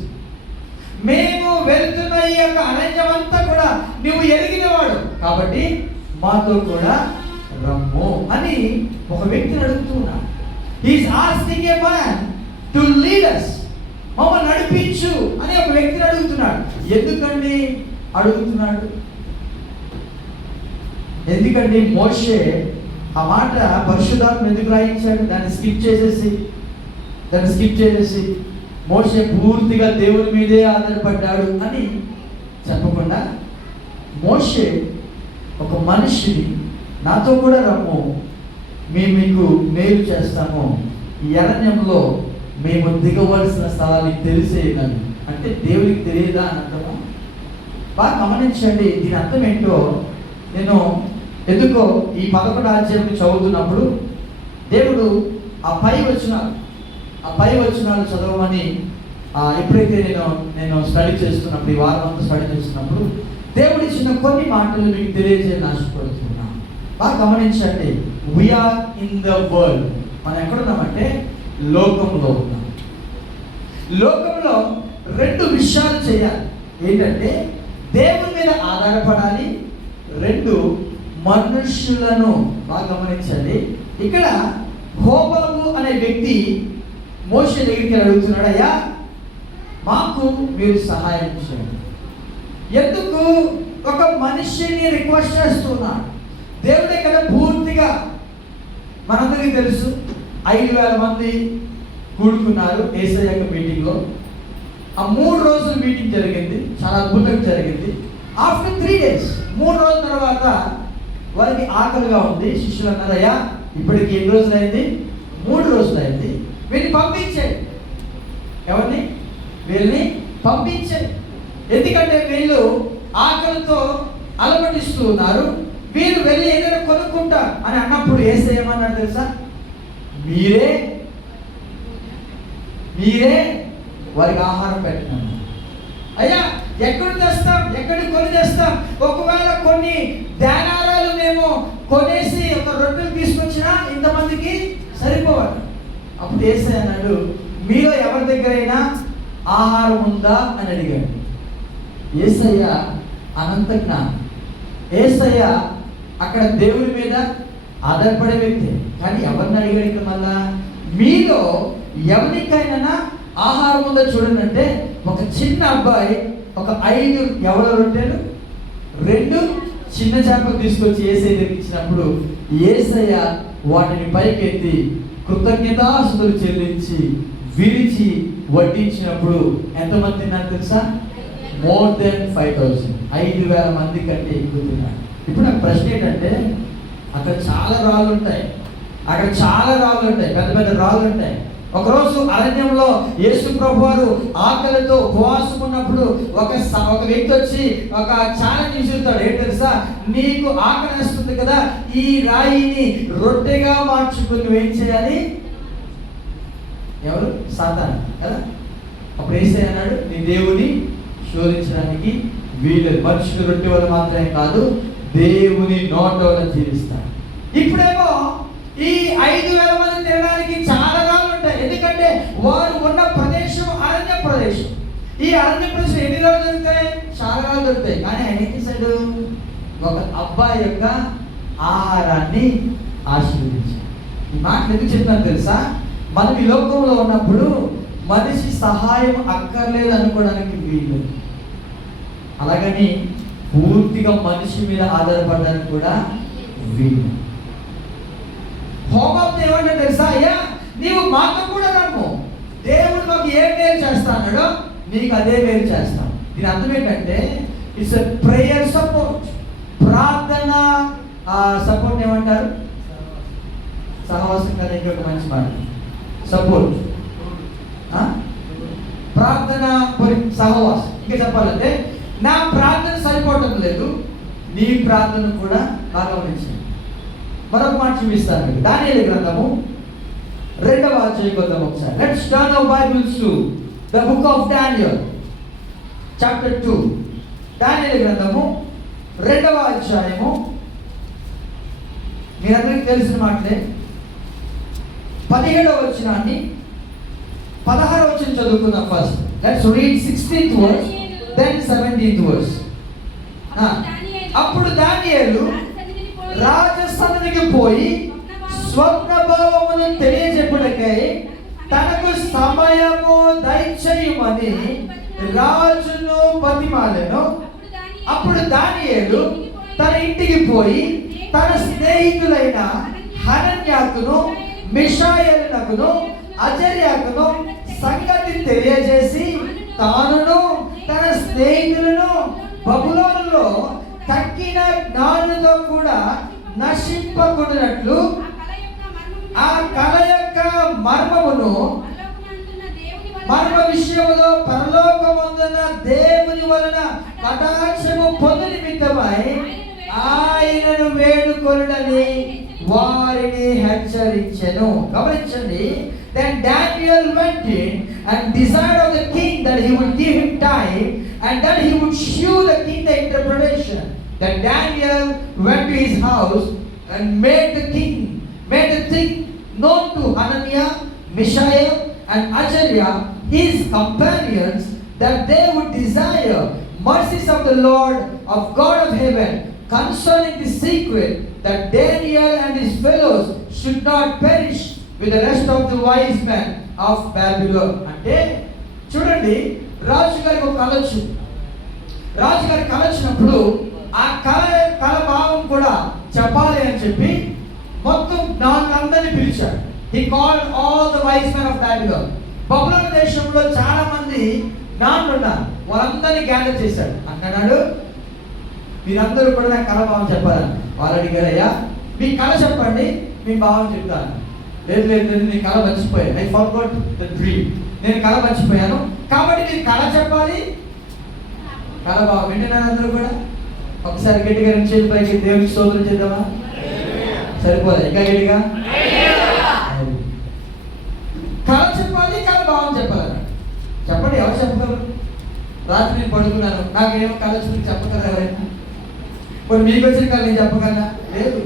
మేము వెళ్తున్న ఈ యొక్క అరణ్యం అంతా కూడా నువ్వు ఎరిగినవాడు, కాబట్టి మాతో కూడా రమ్ము అని ఒక వ్యక్తిని అడుగుతున్నాడు. He is asking a man to lead us, మమ్మల్ని నడిపించు అని ఒక వ్యక్తిని అడుగుతున్నాడు. ఎందుకండి అడుగుతున్నాడు? ఎందుకండి మోషే ఆ మాట పరిశుద్ధాత్మ ఎందుకు రాయించాడు? దాన్ని స్కిప్ చేసేసి మోషే పూర్తిగా దేవుని మీదే ఆధారపడ్డాడు అని చెప్పకుండా, మోషే ఒక మనిషిని నాతో కూడా రమ్ము, మేము మీకు మేలు చేస్తాము, ఈ అరణ్యంలో మేము దిగవలసిన స్థలాన్ని తెలిసేదని. అంటే దేవుడికి తెలియదా అని అర్థమా? బాగా గమనించండి. దీని అర్థం ఏంటో నేను ఎందుకో ఈ 11వ అధ్యాయం చదువుతున్నప్పుడు దేవుడు ఆ పై వచనాలు చదవమని ఎప్పుడైతే నేను స్టడీ చేస్తున్నప్పుడు, ఈ వారం అంతా స్టడీ చేస్తున్నప్పుడు దేవుడు ఇచ్చిన కొన్ని మాటలు మీకు తెలియజేయాలని ఆశపడుతున్నా. బాగా గమనించండి. We are in the. మనం ఎక్కడున్నామంటే లోకంలో ఉన్నాం. లోకంలో 2 విషయాలు చేయాలి. ఏంటంటే దేవుని మీద ఆధారపడాలి, 2 మనుషులను. బాగా గమనించండి. ఇక్కడ హోబాబు అనే వ్యక్తి మోషే దగ్గరికి అడుగుతున్నాడు, అయ్యా మాకు మీరు సహాయం చేయండి. ఎందుకు ఒక మనిషిని రిక్వెస్ట్ చేస్తున్నాడు? దేవుడే కదా పూర్తిగా. మనందరికీ తెలుసు 5,000 మంది కూడుకున్నారు యేసయ్య యొక్క మీటింగ్లో. ఆ 3 రోజుల మీటింగ్ జరిగింది, చాలా అద్భుతంగా జరిగింది. ఆఫ్టర్ 3 days, 3 రోజుల తర్వాత వారికి ఆకలిగా ఉంది. శిష్యులు అన్నారు, అయ్యా ఇప్పటికి ఎన్ని రోజులు అయింది? 3 రోజులు అయింది, వీళ్ళని పంపించాడు. ఎవరిని? వీళ్ళని పంపించాడు. ఎందుకంటే వీళ్ళు ఆకలితో అలమటిస్తూ ఉన్నారు. వీళ్ళు వెళ్ళి ఏదైనా కొనుక్కుంటా అని అన్నప్పుడు యేసయ్య ఏమన్నాడు తెలుసా? మీరే వారికి ఆహారం పెట్టినాను. అయ్యా ఎక్కడ తెస్తాం, ఎక్కడికి కొని తెస్తాం? ఒకవేళ కొన్ని ధ్యానారాలు మేము కొనేసి ఒక రొట్టెలు తీసుకొచ్చినా ఇంతమందికి సరిపోవాలి. అప్పుడు యేసయ్య అన్నాడు, మీలో ఎవరి దగ్గరైనా ఆహారం ఉందా అని అడిగాడు. యేసయ్య అనంత జ్ఞానం. యేసయ్య అక్కడ దేవుడి మీద ఆధారపడే వ్యక్తి. కానీ ఎవరిని అడిగాడు ఇక్కడ? మళ్ళా మీలో ఎవరికైనా ఆహారం ఉందో చూడండి అంటే, ఒక చిన్న అబ్బాయి ఒక 5 ఎవల రొట్టెలు 2 చిన్న చేపలు తీసుకొచ్చి యేసయ్య దగ్గరికి ఇచ్చినప్పుడు యేసయ్య వాటిని పైకెత్తి కృతజ్ఞతాస్తుతులు చెల్లించి విరిచి వడ్డించినప్పుడు ఎంతమంది తిన్నారు తెలుసా? More than 5,000. 5,000 మంది కంటే ఎక్కువ తిన్నారు. ఇప్పుడు నాకు ప్రశ్న ఏంటంటే, అక్కడ చాలా రాళ్ళు ఉంటాయి, పెద్ద పెద్ద రాళ్ళు ఉంటాయి. ఒకరోజు అరణ్యంలో యేసు ప్రభు వారు ఆకలితో ఉపవాసం ఉన్నప్పుడు ఒక వ్యక్తి వచ్చి ఒక ఛాలెంజ్ విసురుతాడు. ఏంటి తెలుసా? నీకు ఆకలి వేస్తుంది కదా, ఈ రాయిని రొట్టెగా మార్చుకుని నువ్వేం చేయాలి? ఎవరు? సాతాను కదా. అప్పుడు యేసయ్య అన్నాడు, నీ దేవుని శోధించడానికి వీళ్ళు మనుషులు రొట్టె వల్ల మాత్రమే కాదు, దేవుని నోట వల్ల జీవిస్తారు. ఇప్పుడేమో ఈ 5,000 మంది తినడానికి చాలా రాళ్ళు ఉంటాయి. ఎందుకంటే వారు ఉన్న ప్రదేశం అరణ్య ప్రదేశం. ఈ అరణ్య ప్రదేశం ఎన్ని రాళ్ళు దొరుకుతాయి? చాలా రాళ్ళు దొరుకుతాయి. కానీ ఆయన ఏం చేశాడు? ఒక అబ్బాయి యొక్క ఆహారాన్ని ఆశీర్వదించాడు. ఈ మాటలు ఎందుకు చెప్తాను తెలుసా? మనం ఈ లోకంలో ఉన్నప్పుడు మనిషి సహాయం అక్కర్లేదు అనుకోవడానికి వీలు, అలాగని పూర్తిగా మనిషి మీద ఆధారపడడానికి కూడా వీలు. హోమం ఏమంటే తెలుసా? అయ్యా నీవు మాతో కూడా రమ్ము, దేవుడు మాకు ఏ మేలు చేస్తాడో నీకు అదే మేలు చేస్తాం. దీని అర్థం ఏంటంటే ఇట్స్ ఎ ప్రేయర్ సపోర్ట్. ప్రార్థన సపోర్ట్ ఏమంటారు? సహవాసం కదా, ఇంకొక మంచి మాట. సపోర్ట్, ప్రార్థన, సహవాసం. ఇంకా చెప్పాలంటే నా ప్రార్థన సరిపోవటం లేదు, నీ ప్రార్థన కూడా బాగా గమనించండి. మరొక మాట చూపిస్తాను మీకు. దానియేలు గ్రంథము 2వ అధ్యాయం కొద్దాం ఒకసారి. Let's turn our Bibles to the book of Daniel chapter 2. దానియేలు గ్రంథము 2వ అధ్యాయము. మీరందరికీ తెలిసిన మాటలే. 17వ వచనాన్ని 16వ వచనం చదువుకుందాం first. Let's read 16th verse, then 17th verse. అప్పుడు దానియేలు రాజసన్నిధికి పోయి స్వప్న భావమును తెలియజెప్పుటకై తనకు సమయము దయచేయమని రాజును బతిమాలెను. అప్పుడు దానియేలు తన ఇంటికి పోయి తన స్నేహితులైన హనన్యాకును మిషాయేలునకును అజర్యాకును సంగతి తెలియజేసి తానును తన స్నేహితులను బబులోనులో తక్కిన జ్ఞానులతో కూడా నశింపకున్నట్లు ఆ కళ యొక్క మర్మమును, మర్మ విషయములో పరలోకమందున దేవుని వలన కటాక్షము పొందు నిమిత్తమై ఆయనను వేడుకొనుడని వారిని హెచ్చరించెను. గమనించండి. Then Daniel went in and desired of the king that he would give him time and that he would shew the king the interpretation. Then Daniel went to his house and made the thing known to Hananiah, Mishael and Azariah, his companions, that they would desire mercies of the Lord of God of heaven concerning the secret, that Daniel and his fellows should not perish with the rest of the wise men of Babylon. అంటే చూడండి, రాజుగారికి ఒక కళ వచ్చింది. రాజుగారి కళ వచ్చినప్పుడు ఆ కళ భావం కూడా చెప్పాలి అని చెప్పి మొత్తం అందరినీ పిలిచాడు. He called all the wise men of Babylon. బబులోను దేశంలో చాలా మంది జ్ఞానులు ఉన్నారు. వాళ్ళందరినీ గ్యాదర్ చేశాడు. అన్నాడు, మీరందరూ కూడా నాకు కళ భావం చెప్పాలని. వాళ్ళు అడిగారయ్యా, మీ కళ చెప్పండి, మీ భావం చెప్తాను. లేదు నేను కళ మర్చిపోయాను. I forgot the dream. నేను కళ మర్చిపోయాను, కాబట్టి మీరు కళ చెప్పాలి, కళ భావం. వింటున్నారు అందరూ కూడా? ఒకసారి గట్టిగా రెండు చేతుల పైకి దేవునికి స్తోత్రం చేద్దామా? సరిపోదా? ఇంకా గట్టిగా కళ చెప్పాలి, కళ భావం చెప్పాలి. చెప్పండి, ఎవరు చెప్పగలరు? రాత్రి నేను పడుకున్నాను, నాకేమో కళ చూసి చెప్పగలరు ఎవరైనా? ఇప్పుడు మీకు వచ్చిన కళ నేను చెప్పగలనా? లేదు,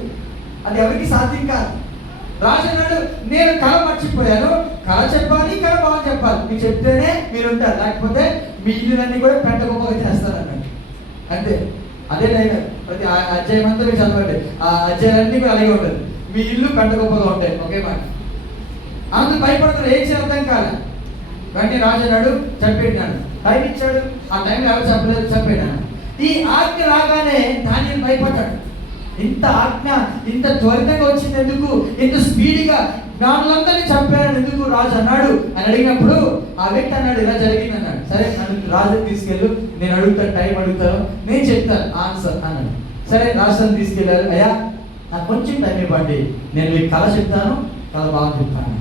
అది ఎవరికి సాధ్యం కాదు. రాజు అన్నాడు, నేను కళ మర్చిపోయాను, కళ చెప్పాలి, కళ భావం చెప్పాలి. మీకు చెప్తేనే మీరు ఉంటారు, లేకపోతే మీ ఇల్లులన్నీ కూడా పెంట గొప్పగా చేస్తారు అన్నాడు. అంతే, అదే డైలాగ్. ప్రతి అధ్యాయం అంతా మీరు చదవండి, ఆ అధ్యాయాలన్నీ కూడా అలాగే ఉంటుంది. మీ ఇల్లు పెంట గొప్పగా ఉంటాయి. ఒకే మాట. అందుకు భయపడతారు, ఏం చేద్దాం కాదు. వెంటనే రాజు అన్నాడు, చంపేటినాడు. టైం ఇచ్చాడు, ఆ టైంలో ఎవరు చెప్పలేదు, చంపేనాడు. ఈ ఆజ్ఞ రాగానే దానిని భయపడ్డాడు. ఇంత ఆజ్ఞ ఇంత త్వరితంగా వచ్చింది ఎందుకు, ఇంత స్పీడ్గా జ్ఞానులందరినీ చంపాను ఎందుకు రాజు అన్నాడు అని అడిగినప్పుడు ఆ వ్యక్తి అన్నాడు, ఇలా జరిగింది అన్నాడు. సరే, నన్ను రాజు తీసుకెళ్ళు, నేను అడుగుతాను, టైం అడుగుతాను, నేను చెప్తాను ఆన్సర్ అన్నాడు. సరే, రాజుని తీసుకెళ్ళారు. అయ్యా, నాకు కొంచెం టైం ఇవ్వండి, నేను మీకు కళ చెప్తాను, కళ బాగా చెప్తాను.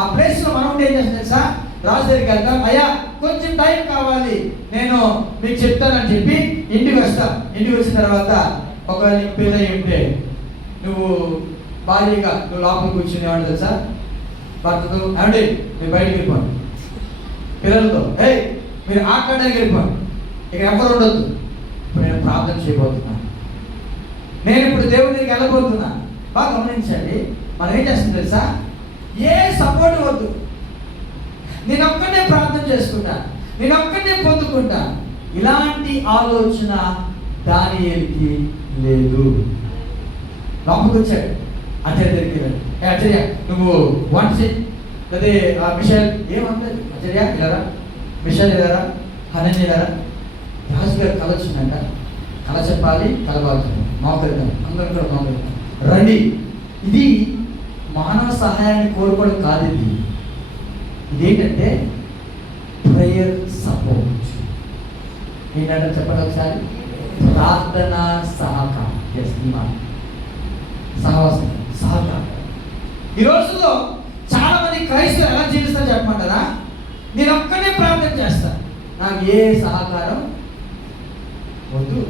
ఆ ప్లేస్లో మనం ఉంటే ఏం చేస్తాం సార్, రాజు దగ్గరికి వెళ్తాం, అయ్యా కొంచెం టైం కావాలి, నేను మీకు చెప్తానని చెప్పి ఇంటికి వస్తాం. ఇంటికి వచ్చిన తర్వాత ఒకవేళ నీకు పెళ్ళి అయి ఉంటే నువ్వు భార్యగా నువ్వు లోపల కూర్చుని ఏమంటే తెలుసా, భర్తతో ఏమండి మీరు బయటకు వెళ్ళిపోండి, పిల్లలతో మీరు ఆటలాడడానికి వెళ్ళిపోండి, ఇక ఎవరు ఉండొద్దు, ఇప్పుడు నేను ప్రార్థన చేయబోతున్నాను, నేను ఇప్పుడు దేవుడి దగ్గరికి వెళ్ళబోతున్నా. బాగా గమనించండి, మనం ఏం చేస్తాం తెలుసా, ఏ సపోర్ట్ వద్దు, నేను ఒక్కడే ప్రార్థన చేసుకుంటా, నేను ఒక్కడే పొందుకుంటా. ఇలాంటి ఆలోచన దానియేలుకి లేదు. లోపలికి వచ్చాడు, ఆచార్య దగ్గరికి వెళ్ళాడు. ఆచార్య నువ్వు వంట చేయి, అదే మిషల్ ఏమన్నది, ఆచార్య ఇలారా, మిషల్ ఇలారా, హనన్ ఇలారా. రాజుగారు కళ వచ్చిందంట, కళ చెప్పాలి, కళ బాగుంటుంది, మోకరిద్దాం, అందరం కూడా మోకరిద్దాం, రండి. ఇది మానవ సహాయాన్ని కోరుకోవడం కాదు, ఇదేంటంటే ప్రేయర్ సపోర్ట్. ఏంటంటే చెప్పండి ఒకసారి, ప్రార్థన సహకారం. సహవాసం, సహకారం. ఈ రోజుల్లో చాలా మంది క్రైస్తవులు ఎలా జీవిస్తారు చెప్పమంటారా, నేను ఒక్కనే ప్రార్థన చేస్తాను, నాకు ఏ సహకారం వద్దు,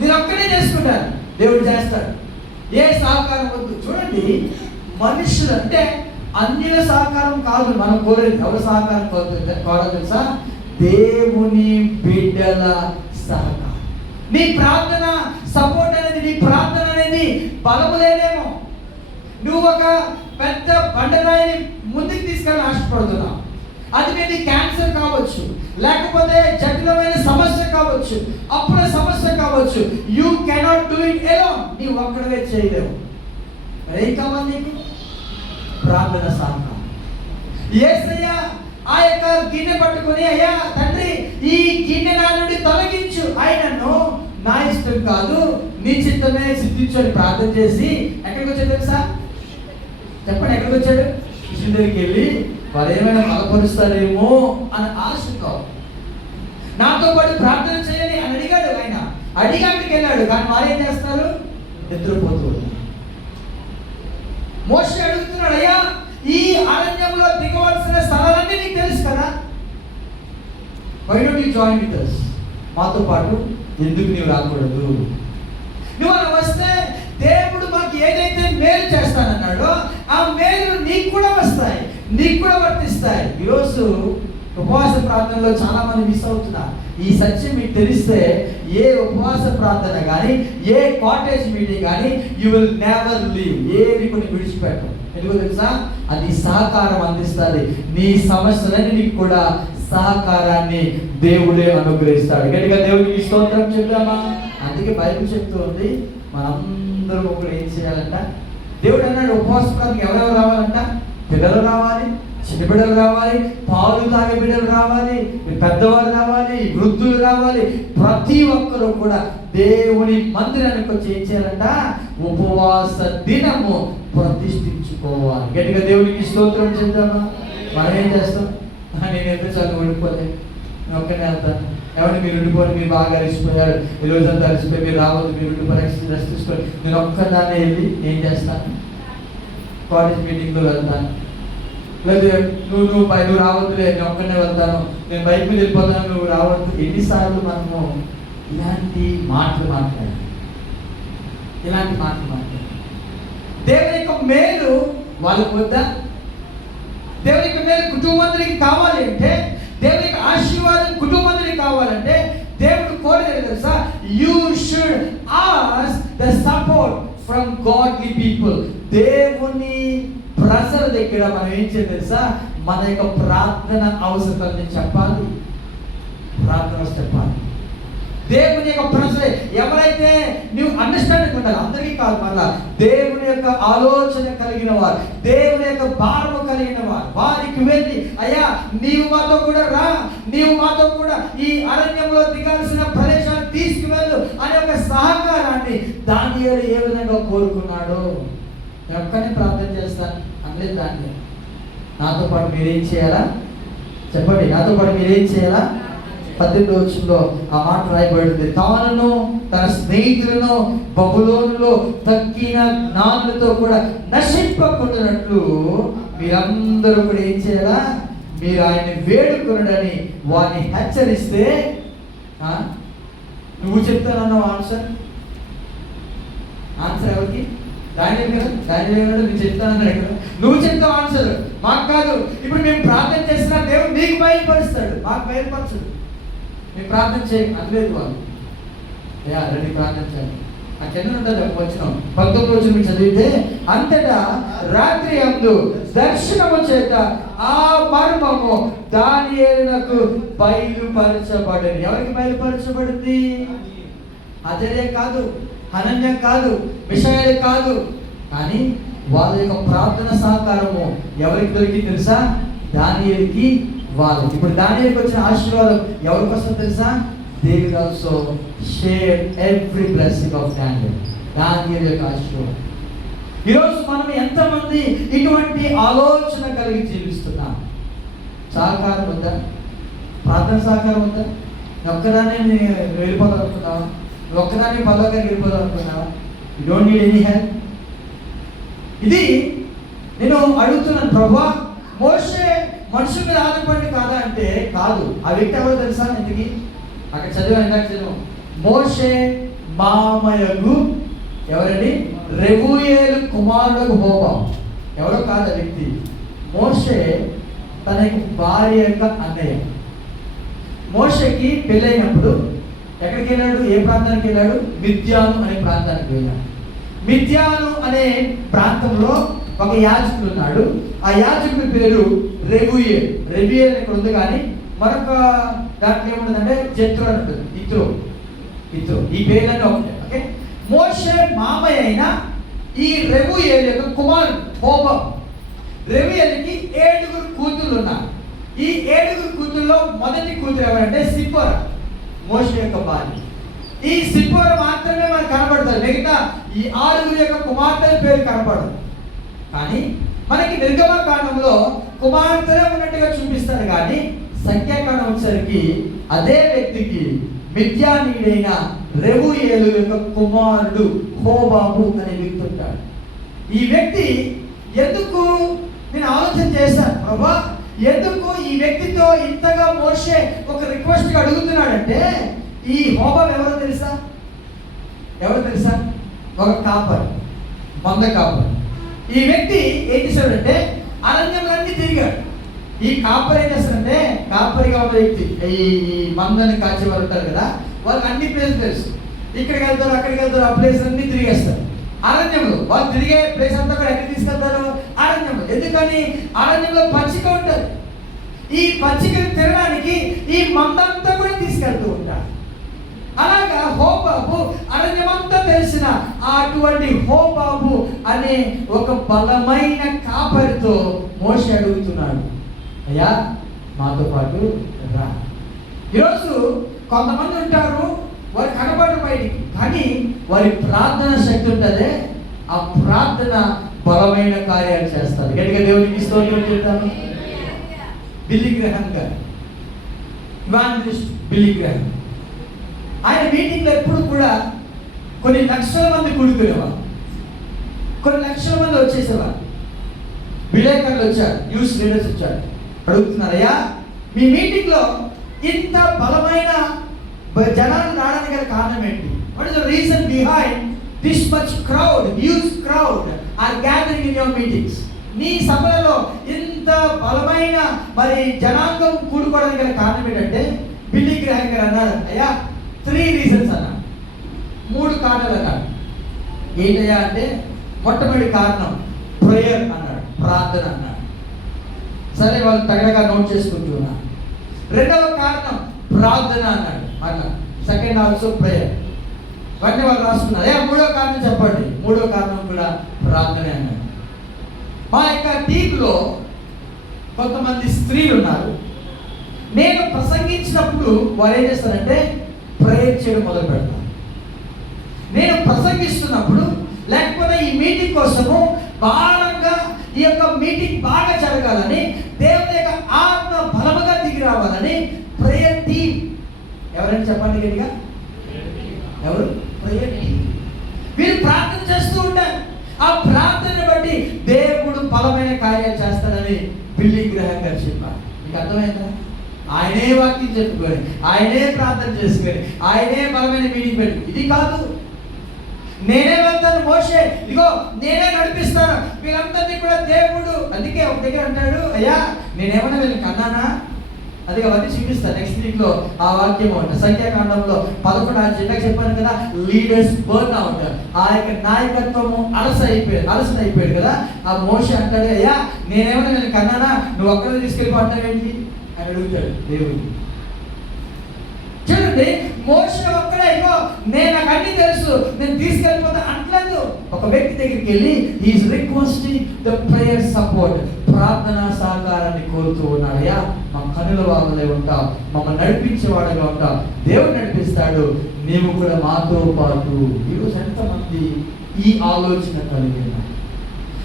నేను ఒక్కనే చేసుకుంటాను, దేవుడు చేస్తాడు, ఏ సహకారం వద్దు. చూడండి, మనుషులు అంటే అన్యుల సహకారం కాదు మనం కోరేది. ఎవరి సహకారం కోరదు తెలుసా, దేవుని బిడ్డల సహకారం. నీ ప్రార్థన సపోర్ట్ అనేది, నీ ప్రార్థన అనేది బలము లేదేమో, నువ్వు ఒక పెద్ద బండరాయిని ముందుకు తీసుకెళ్ళి ఆశపడుతున్నావు, అది మీది క్యాన్సర్ కావచ్చు, లేకపోతే జటిలమైన సమస్య కావచ్చు, అప్పుల సమస్య కావచ్చు. You cannot do it alone. నీవు ఒక్కడవే చేయలేవు. ఏం కావాలి నీకు? ప్రార్థన సహకారం. యేసయ్య ఆ యొక్క గిన్నె పట్టుకొని, అయ్యా తండ్రి ఈ గిన్నె నా నుండి తొలగించు, ఆయనను నా ఇష్టం కాదు నీ చిత్తమే సిద్ధించని ప్రార్థన చేసి ఎక్కడికి వచ్చాడు తెలుసా? చెప్పండి, ఎక్కడికి వచ్చాడు? కృష్ణుడి దగ్గరికి వెళ్ళి వారు ఏమైనా బలపరుస్తారేమో అని ఆశతో నాతో పాటు ప్రార్థన చేయాలి అని అడిగాడు. ఆయన అడిగి అక్కడికి వెళ్ళాడు, కానీ వారు ఏం చేస్తారు? నిద్రపోతూ. మోషే అడుగుతున్నాడు, అయ్యా ఈ అరణ్యంలో దిగవలసిన స్థలాలన్నీ నీకు తెలుసు కదా, why don't you join with us? మాతో పాటు ఎందుకు నీవు రాకూడదు? నువ్వు అలా వస్తే దేవుడు మాకు ఏదైతే మేలు చేస్తానన్నాడో ఆ మేలు నీకు కూడా వస్తాయి, నీకు కూడా వర్తిస్తాయి. ఈరోజు ఉపవాస ప్రార్థనలో చాలా మంది మిస్ అవుతున్నారు. ఈ సత్యం మీకు తెలిస్తే ఏ ఉపవాస ప్రార్థన కానీ, ఏ కాటేజ్ మీటింగ్ కానీ యు విల్ నెవర్ లీవ్. ఏది కొన్ని విడిచిపెట్టం. ఎందుకో తెలుసా? అది సహకారం అందిస్తుంది. నీ సమస్యలన్నిటికి కూడా సహకారాన్ని దేవుడే అనుగ్రహిస్తాడు. గట్టిగా దేవుడికి స్తోత్రం చెప్తామా? అందుకే బైబిల్ చెప్తుంది, మనందరం ఒకరు ఏం చేయాలంట? దేవుడు అన్నాడు ఉపవాస ప్రార్థనకి ఎవరెవరు రావాలంట? పిల్లలు రావాలి, చిన్న బిడ్డలు రావాలి, పాలు తాగే బిడ్డలు రావాలి, పెద్దవాళ్ళు రావాలి, వృద్ధులు రావాలి. ప్రతి ఒక్కరూ కూడా దేవుని మందిరానికి వచ్చి ఏం చేయాలంట? ఉపవాస దినము ప్రతిష్ఠించుకోవాలి. గట్టిగా దేవునికి స్తోత్రం చెప్తామా? మనం ఏం చేస్తాం? నేను ఎంత చాలు ఉండిపోతే నేను ఒక్కనే వెళ్తాను. ఎవరిని మీరు ఉండిపోయి, మీరు బాగా అరిసిపోయారు, ఈ రోజంతా అరిసిపోయి మీరు రావద్దు, మీరు ఉండిపోయి రెస్ట్ తీసుకోండి. నేను ఒక్కదాన్ని వెళ్ళి ఏం చేస్తాను? కాలేజ్ మీటింగ్లో వెళ్తాను. లేదా నువ్వు రావద్దులే, నేను ఒక్కనే వెళ్తాను, నేను బైక్ మీద వెళ్ళిపోతాను, నువ్వు రావద్దు. ఎన్నిసార్లు మనము ఇలాంటి మాటలు మాట్లాడాలి? దేవుని యొక్క మేలు వాళ్ళకు వద్దా? దేవుని యొక్క మేలు కుటుంబానికి కావాలి అంటే, దేవుని యొక్క ఆశీర్వాదం కుటుంబానికి కావాలంటే దేవుడు కోరేది తెలుసా? You should ask the support from godly people. దేవుని ప్రజల దగ్గర మనం ఏం చేయాలి తెలుసా? మన యొక్క ప్రార్థన అవసరాన్ని చెప్పాలి, చెప్పాలి. దేవుని యొక్క ప్రజలే ఎవరైతే నువ్వు అండర్స్టాండింగ్ ఉండాలి, అందరికీ కాదు, మళ్ళా దేవుని యొక్క ఆలోచన కలిగిన వారు, దేవుని యొక్క భారము కలిగిన వారు, వారికి వెళ్ళి అయ్యా నీవు మాతో కూడా రా, నీవు మాతో కూడా ఈ అరణ్యంలో దిగాల్సిన ప్రదేశాన్ని తీసుకువెళ్ళు అనే ఒక సహకారాన్ని దానియేలు ఏ విధంగా కోరుకున్నాడో. నేను ఒక్కనే ప్రార్థన చేస్తాను అనలేదు దాన్ని. నాతో పాటు మీరేం చేయాలా? చెప్పండి, నాతో పాటు మీరేం చేయాలా? 18వ వచనంలో ఆ మాట రాయబడింది, తానును తన స్నేహితులను బబులోనులో తక్కిన జ్ఞానులతో కూడా నశింపకుండానట్లు మీరందరూ కూడా ఏం చేయాలా? మీరు ఆయన్ని వేడుకొనడని వారిని హెచ్చరిస్తే, నువ్వు చెప్తానన్నావు ఆన్సర్ ఎవరికి? దానియేలు కదా, దానియేలు నువ్వు చెప్తానన్నాడు కదా, నువ్వు చెప్తావు ఆన్సర్, మాకు కాదు. ఇప్పుడు మేము ప్రార్థన చేసినా దేవుడు నీకు బయలుపరుస్తాడు, మాకు బయలుపరచడు. మేము ప్రార్థన చేయండి అనలేదు వాళ్ళు. రండి ప్రార్థన చేయండి. ఆ కింద ఉంటుంది వచ్చిన 19వ వచనం చదివితే, అంతటా రాత్రి అందు దర్శనము చేత ఆ మర్మము దానియేలునకు బయలుపరచబడింది. ఎవరికి బయలుపరచబడింది? అజర్య కాదు, హనన్య కాదు, మిషాయేలు కాదు. కానీ వాళ్ళ యొక్క ప్రార్థన సహకారము ఎవరికి దొరికింది తెలుసా? దానియేలుకి, వాళ్ళకి. ఇప్పుడు దానియేలుకి వచ్చిన ఆశీర్వాదం ఎవరికి వస్తుంది తెలుసా? They will also share every blessing of Daniel. దానియేలు యొక్క ఆశీర్వాదం. ఈరోజు మనం ఎంతమంది ఇటువంటి ఆలోచన కలిగి జీవిస్తున్నాం? సహకారం ఉందా? ప్రార్థన సహకారం ఉందా? ఒక్కదాన్ని వెళ్ళిపోదాం అనుకున్నావా? ఒక్కదాన్ని పల్లగా వెళ్ళిపోదాం అనుకున్నావా? You don't need any help. ఇది నేను అడుగుతున్నాను, ప్రభువా మోషే మనుషుల మీద ఆధారపడి కాదా అంటే కాదు. ఆ వ్యక్తి ఎవరో తెలుసా? ఇంతకి అక్కడ చదివాను, మోషే మామయ్యకు ఎవరండి? రెగూయేలు కుమారుడు హోబాబు. ఎవరో కాదు ఆ వ్యక్తి. మోషే తన యొక్క భార్య యొక్క అన్నయ్య. మోషేకి పెళ్ళైనప్పుడు ఎక్కడికి వెళ్ళాడు? ఏ ప్రాంతానికి వెళ్ళాడు? మిద్యాను అనే ప్రాంతానికి వెళ్ళాడు. మిద్యాను అనే ప్రాంతంలో ఒక యాజకుడు ఉన్నాడు. ఆ యాజకుడి పేరు రెగూయేల్. రెగూయేల్ ఇక్కడ ఉంది, కానీ మరొక దాంట్లో ఏముంటుందంటే జత్రో అని ఉంటుంది. ఇత్రో ఈ పేర్లన్నీ ఒకటే. ఓకే, మోషే మామయ్య అయిన ఈ రెగూయేల్ యొక్క కుమారుడు హోబాబు. రెగూయేలుకి 7 కూతుళ్ళు ఉన్నారు. ఈ 7 కూతుళ్ళలో మొదటి కూతురు ఎవరంటే సిప్పోరా, మోషే యొక్క భార్య. ఈ సిప్పోరా మాత్రమే మనకు కనబడతారు, మిగతా ఈ 6 యొక్క కుమార్తెల పేరు కనపడదు. కానీ మనకి నిర్గమకాండంలో కుమార్తెలే ఉన్నట్టుగా చూపిస్తారు, కానీ సంఖ్యాకాండం వచ్చేసరికి అదే వ్యక్తికి మిద్యానీయుడైన రెగూయేలు యొక్క కుమారుడు హోబాబు అనే వ్యక్తి ఉంటాడు. ఈ వ్యక్తి ఎందుకు నేను ఆలోచన చేశాను, ప్రభా ఎందుకు ఈ వ్యక్తితో ఇంతగా మోషే ఒక రిక్వెస్ట్ అడుగుతున్నాడంటే, ఈ హోబా ఎవరో తెలుసా? ఒక కాపర్, మంద కాపర్. ఈ వ్యక్తి ఏం చేశాడంటే అరణ్యంలన్నీ తిరిగాడు. ఈ కాపర్ ఏం చేస్తాడంటే, కాపరిగా ఉన్న వ్యక్తి ఈ మందని కాచేవారు ఉంటారు కదా, వాళ్ళకి అన్ని ప్లేసులు తెలుసు. ఇక్కడికి వెళ్తారు, అక్కడికి వెళ్తారు, ఆ ప్లేస్ అన్ని తిరిగేస్తారు. అరణ్యంలో వాళ్ళు తిరిగే ప్లేస్ అంతా కూడా ఎక్కడ తీసుకెళ్తారు? అరణ్యంలో. ఎందుకని? అరణ్యంలో పచ్చిక ఉంటుంది. ఈ పచ్చికను తినడానికి ఈ మందంతా కూడా తీసుకెళ్తూ ఉంటారు. అలాగా హోబాబు అరణ్యమంతా తెలిసిన అటువంటి హోబాబు అనే ఒక బలమైన కాపరితో మోషే అడుగుతున్నాడు, అయ్యా మాతో పాటు రా. ఈరోజు కొంతమంది ఉంటారు, వారు కనబడరు బయటికి, కానీ వారి ప్రార్థన శక్తి ఉంటుంది. ఆ ప్రార్థన బలమైన కార్యాలు చేస్తారు. గట్టిగా దేవునికి స్తోత్రం చెప్తాను. బిల్లీ గ్రహాం గారు, ఇవాంజలిస్ట్ బిల్లీ గ్రహాం, ఆయన మీటింగ్లో ఎప్పుడు కూడా కొన్ని లక్షల మంది కూడుకునేవారు, కొన్ని లక్షల మంది వచ్చేసేవారు. విలేకరులు వచ్చారు, న్యూస్ రీడర్స్ వచ్చారు, అడుగుతున్నారు, అయ్యా మీ మీటింగ్లో ఇంత బలమైన జనాలు రావడానికి గల కారణం ఏంటి? What is the reason behind this much crowd, huge crowd are gathering in your meetings? నీ సభలలో ఇంత బలమైన మరి జనాంగం కూడుకోవడానికి గల కారణం ఏంటంటే, బిల్లీ గ్రహాం గారు అన్నారు, అయ్యా 3 reasons అన్నాడు, 3 కారణాలు అన్నాడు. ఏంటయ్యా అంటే, మొట్టమొదటి కారణం ప్రేయర్ అన్నాడు, ప్రార్థన అన్నాడు. సరే వాళ్ళు తగడగా నోట్ చేసుకుంటున్నా. రెండవ కారణం ప్రార్థన అన్నాడు. మళ్ళా సెకండ్ ఆల్సో ప్రేయర్. వాటిని వాళ్ళు రాసుకున్నారు. అయ్యా మూడో కారణం చెప్పండి. మూడో కారణం కూడా ప్రార్థనే అన్నాడు. మా యొక్క టీంలో కొంతమంది స్త్రీలు ఉన్నారు. నేను ప్రసంగించినప్పుడు వారు ఏం చేస్తారంటే ప్రేయర్ చేయడం మొదలు పెడతారు. నేను ప్రసంగిస్తున్నప్పుడు లేకపోతే ఈ మీటింగ్ కోసము భారంగా ఈ యొక్క మీటింగ్ బాగా జరగాలని, దేవుని యొక్క ఆత్మ బలముగా దిగి రావాలని ప్రేయర్ టీం, ఎవరైనా చెప్పండి గట్టిగా, ఎవరు? Prayer team. వీరు ప్రార్థన చేస్తూ ఉంటారు. ఆ ప్రార్థన బట్టి దేవుడు బలమైన కార్యాలు చేస్తాడని బిల్లీ గ్రహాం గారు చెప్పారు. మీకు అర్థమైందా? ఆయనే వాక్యం చెప్పుకొని, ఆయనే ప్రార్థన చేసుకొని, ఆయనే బలమైన మీటింగ్ పెట్టి, ఇది కాదు నేనే వెళ్తాను మోషే, ఇదిగో నేనే నడిపిస్తాను వీళ్ళందరినీ కూడా దేవుడు. అందుకే ఒక దగ్గర అంటాడు, అయ్యా నేనేమన్నా వీళ్ళని కన్నానా? అది అవన్నీ చూపిస్తాను నెక్స్ట్ వీక్ లో. ఆ వాక్యం ఉంటుంది సంఖ్యాకాండంలో 11 చెప్పాను కదా, లీడర్స్ బర్న్ అవుట్. ఆ యొక్క నాయకత్వము అలసైపోయాడు కదా. ఆ మోషే అంటాడు, అయ్యా నేనేమన్నా వీళ్ళని కన్నానా? నువ్వు ఒక్కరిని తీసుకెళ్ళిపోతావేంటి అని అడుగుతాడు దేవుడు. చూడండి, మోషే ఒక్కడే, ఇగో నేను నాకు అన్ని తెలుసు నేను తీసుకెళ్ళిపోతా అంటలేదు. ఒక వ్యక్తి దగ్గరికి వెళ్ళి is requesting the prayer support, ప్రార్థనా సహకారాన్ని కోరుతూ ఉన్నాడు. అయ్యా మా కనుల వాగులే ఉంటావు, మమ్మల్ని నడిపించేవాడుగా ఉంటావు, దేవుడు నడిపిస్తాడు, నీవు కూడా మాతో పాటు. ఈరోజు ఎంతమంది ఈ ఆలోచన కలిగి ఉన్నారు?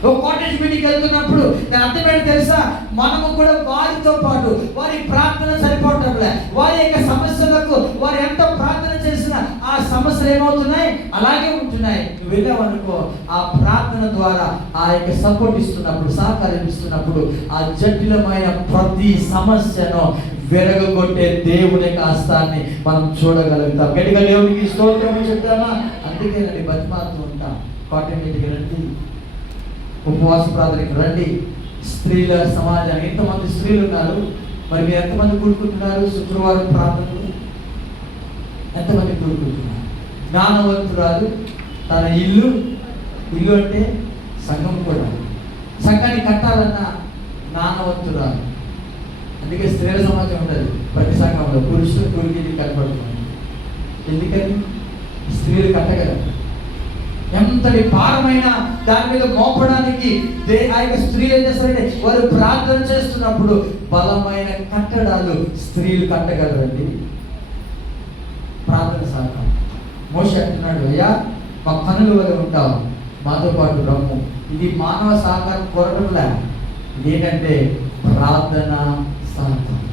ఒక కాటేజ్ మీటింగ్కి వెళ్తున్నప్పుడు నేను అర్థమేంటి తెలుసా? మనము కూడా వారితో పాటు, వారి ప్రార్థన సరిపోవటంలే, వారి యొక్క సమస్యలకు వారు ఎంత ప్రార్థన చేసినా ఆ సమస్యలు ఏమవుతున్నాయి? అలాగే ఉంటున్నాయి. నువ్వు వెళ్ళావనుకో, ఆ ప్రార్థన ద్వారా ఆ యొక్క సపోర్ట్ ఇస్తున్నప్పుడు, సహకారం ఇస్తున్నప్పుడు ఆ జటిలమైన ప్రతి సమస్యను వెరగొట్టే దేవుని యొక్క హస్తాన్ని మనం చూడగలుగుతాం. గట్టిగా దేవునికి స్తోత్రం చెప్తామా? అందుకేనండి బతిమాలుతూ ఉంటాం, కాటేజ్ మీటింగ్కి రండి, ఉపవాస ప్రార్థనకి రండి. స్త్రీల సమాజానికి ఎంతమంది స్త్రీలు ఉన్నారు? మరి మీరు ఎంతమంది కూడుకుంటున్నారు? శుక్రవారం ప్రార్థనలు ఎంతమంది కూడుకుంటున్నారు? జ్ఞానవంతురాలు తన ఇల్లు అంటే సంఘం కూడా, సంఘాన్ని కట్టాలన్న జ్ఞానవంతురాలు. అందుకే స్త్రీల సమాజం ఉంటుంది ప్రతి సంఘంలో, పురుషులు కూడికి కనపడుతుంది. ఎందుకని? స్త్రీలు కట్టగలరు. ఎంతటి భారమైన దాని మీద మోపడానికి ఆ యొక్క స్త్రీలు ఏం చేస్తారంటే, వారు ప్రార్థన చేస్తున్నప్పుడు బలమైన కట్టడాలు స్త్రీలు కట్టగలరండి. ప్రార్థన సహకారం. మోషే అంటున్నాడు, అయ్యా మా కనుల వల్ల ఉంటావు, మాతో పాటు రమ్ము. ఇది మానవ సహకారం కోరడంలే, ఇదేంటంటే ప్రార్థన సహకారం.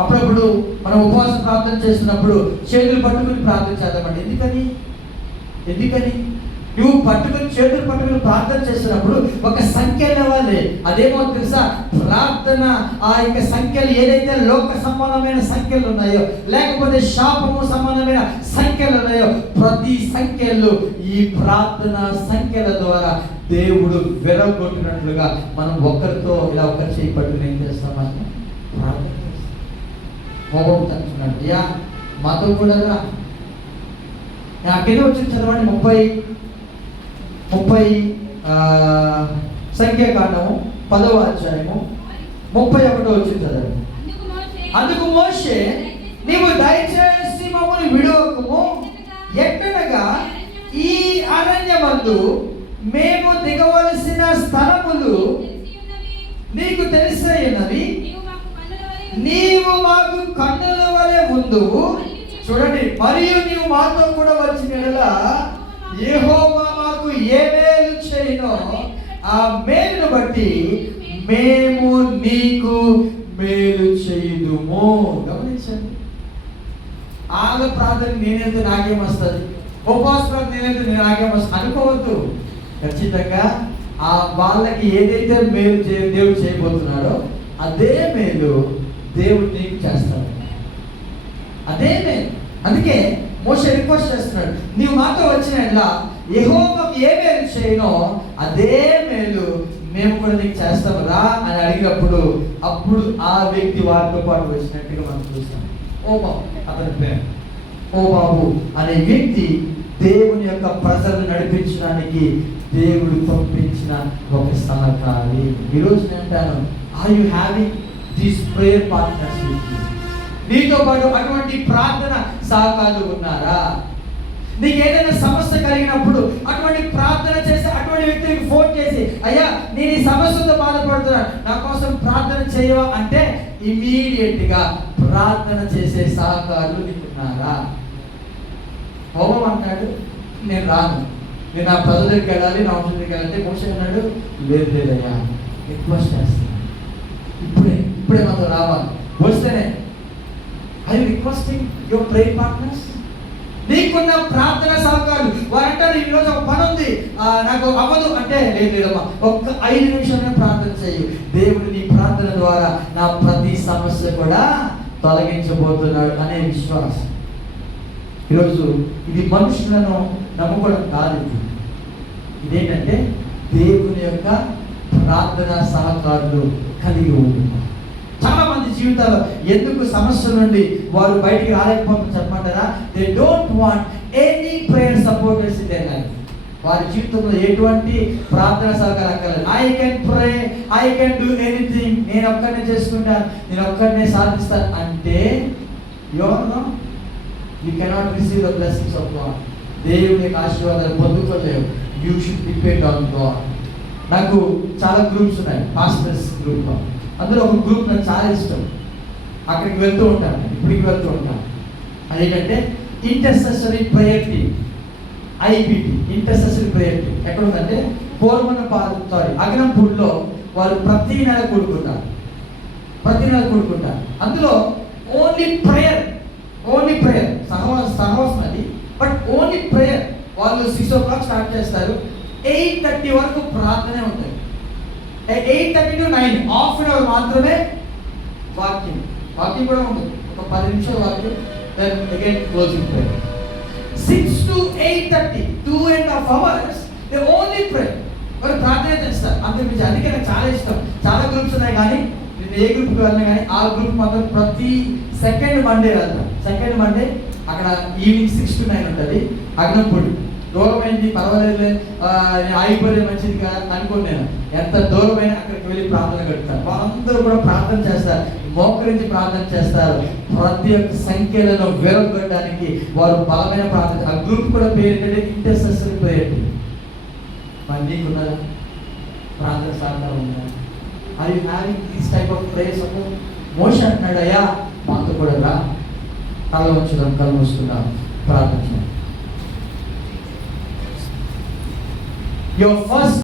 అప్పుడప్పుడు మనం ఉపవాస ప్రార్థన చేస్తున్నప్పుడు చేతులు పట్టుకుని ప్రార్థన చేద్దామండి. ఎందుకని నువ్వు చేతులు పట్టుకుని ప్రార్థన చేస్తున్నప్పుడు ఒక సంఖ్యలు ఇవ్వాలి. అదేమో తెలుసా, ప్రార్థన ఆ యొక్క సంఖ్యలు ఏదైతే లోక సంబంధమైన సంఖ్యలు ఉన్నాయో, లేకపోతే శాపము సంబంధమైన సంఖ్యలు ఉన్నాయో, ప్రతి సంఖ్యలు ఈ ప్రార్థన సంఖ్యల ద్వారా దేవుడు వెరగొట్టినట్లుగా మనం ఒకరితో ఇలా ఒకరు చేయి పట్టుకుని ఏం చేస్తామని ప్రార్థన చేస్తాం. హోమం తగ్గుతున్నాడు. అయ్యా మాతో కూడా నాకేదో వచ్చి చదవండి. 30 సంఖ్యాకాండము 10వ అధ్యాయము 31వ వచ్చింది చదవండి. అందుకు మోషే, నీవు దయచేసి మమ్మల్ని విడువకుము, ఎట్టనగా ఈ అరణ్యమందు మేము దిగవలసిన స్థలములు నీకు తెలిసే ఉన్నవి, నీవు మాకు కన్నుల వలె ఉందువు. చూడండి, మరియు నీవు మాతో కూడా వచ్చిన యెడల యెహోవా మాకు ఏ మేలు చేయునో ఆ మేలును బట్టి మేము నీకు మేలు చేయుదుము. గమనించండి, ఆగ ప్రార్థన నేనైతే నాకేమొస్తుంది, ఉపవాస ప్రార్థన నేనైతే నాకేమొస్తుంది అనుకోవద్దు. ఖచ్చితంగా ఆ వాళ్ళకి ఏదైతే మేలు దేవుడు చేయబోతున్నాడో అదే మేలు దేవుడు నీకు చేస్తాడు. అదే మేలు. అందుకే మోషే రిక్వెస్ట్ చేస్తున్నాడు, నీవు మాతో వచ్చిన యెహోవాకు ఏ మేలు చేయనో అదే మేలు మేము కూడా నీకు చేస్తాము రా అని అడిగినప్పుడు అప్పుడు ఆ వ్యక్తి వారితో పాటు వచ్చినట్టుగా మనం చూస్తాం. ఓ బాబు, అతని పేరు ఓ బాబు అనే వ్యక్తి దేవుని యొక్క ప్రజలను నడిపించడానికి దేవుడు పంపించిన ఒక సహకారి. ఈరోజు నేను అంటాను, are you having this prayer partners with you? నీతో పాటు అటువంటి ప్రార్థన సహకారులు ఉన్నారా? నీకు ఏదైనా సమస్య కలిగినప్పుడు అటువంటి ప్రార్థన చేసి అటువంటి వ్యక్తికి ఫోన్ చేసి, అయ్యా నేను ఈ సమస్యతో బాధపడుతున్నాను, నా కోసం ప్రార్థన చేయవా అంటే ఇమీడియట్ గా ప్రార్థన చేసే సహకారులు నీకున్నారా? హోమం అంటాడు, నేను రాను, నేను నా ప్రజల దగ్గరికి వెళ్ళాలి, నా వంశం దగ్గరికి వెళ్ళాలంటే మోషే అన్నాడు, లేదు లేదయ్యా రిక్వెస్ట్ చేస్తాను, ఇప్పుడే నాతో రావాలి, వస్తేనే. I requesting your prayer partners. నీకున్న ప్రార్థన సహకారులు వారంటారు, ఈరోజు ఒక పని ఉంది నాకు అవ్వదు అంటే, లేదమ్మా ఒక్క 5 నిమిషాలనే ప్రార్థన చేయి, దేవుడు నీ ప్రార్థన ద్వారా నా ప్రతి సమస్య కూడా తొలగించబోతున్నాడు అనే విశ్వాసం. ఈరోజు ఇది మనుషులను నమ్ముకోవడం కాదు, ఇదేంటంటే దేవుని యొక్క ప్రార్థన సహకారులు కలిగి ఉంటున్నారు. చాలా మంది జీవితాల్లో ఎందుకు సమస్య నుండి వారు బయటికి రాలేకపోతే చెప్పమంటారా? They don't want any prayer supporters in their life. వారి జీవితంలో ఎటువంటి ప్రార్థన సహకారం అక్కర్లేదు. I can pray, I can do anything, నేను ఒక్కనే చేసుకుంటాను, నేను ఒక్కనే సాధిస్తాను అంటే you cannot receive the blessings of God. దేవుని యొక్క ఆశీర్వాదాలు పొందుకోలేవు. You should depend on God. నాకు చాలా గ్రూప్స్ ఉన్నాయి, పాస్టర్స్ గ్రూప్. అందులో ఒక గ్రూప్ నాకు చాలా ఇష్టం, అక్కడికి వెళ్తూ ఉంటాను, ఇప్పటికి వెళ్తూ ఉంటాను. అదేంటంటే intercessory prayer team, IPT, intercessory prayer team. ఎక్కడ ఉందంటే అగ్నంపూడిలో వారు ప్రతి నెల కూడుకుంటారు. అందులో ఓన్లీ ప్రేయర్ సహవాసం అది, బట్ ఓన్లీ ప్రేయర్. వాళ్ళు 6 o'clock స్టార్ట్ చేస్తారు, 8:30 వరకు ప్రార్థనే ఉంటుంది. 8:30 to 9 హాఫ్ అన్ అవర్ మాత్రమే వాక్యం కూడా ఉంటుంది, ఒక 10 నిమిషాలు వాక్యం, then again closing prayer. 6 to 8:30 2.5 hours they only prayer. వాళ్ళు ప్రార్థన చేస్తారు అంతకుమించి. అందుకే నాకు చాలా ఇష్టం. చాలా గ్రూప్స్ ఉన్నాయి, కానీ నేను ఏ గ్రూప్కి వెళ్ళినా కానీ ఆ గ్రూప్ మాత్రం ప్రతి సెకండ్ మండే వెళ్తాను. సెకండ్ మండే అక్కడ ఈవినింగ్ 6 to 9 ఉంటుంది. అగ్నంపూడి దూరమైంది, పర్వాలేదు, ఆగిపోయే మంచిది కాదు అనుకోండి. నేను ఎంత దూరమైన అక్కడికి వెళ్ళి ప్రార్థన కడతాను. వాళ్ళందరూ కూడా ప్రార్థన చేస్తారు, మోకరించి ప్రార్థన చేస్తారు. ప్రతి ఒక్క సంఖ్యలను విరగొట్టడానికి వారు బలమైన ప్రార్థన. ఆ గ్రూప్ కూడా పేరు ఏంటంటే ఇంటర్సెసరీ ప్రేయర్. మరి నీకున్నదా ప్రార్థన సహకారం ఉందా? Are you having this type of prayer support? మోషే అంటున్నాడు, అయ్యా మాతో కూడా రా. కళ్ళు ఉంచుదాం, కళ్ళు మూసుకుందాం, ప్రార్థన. Your first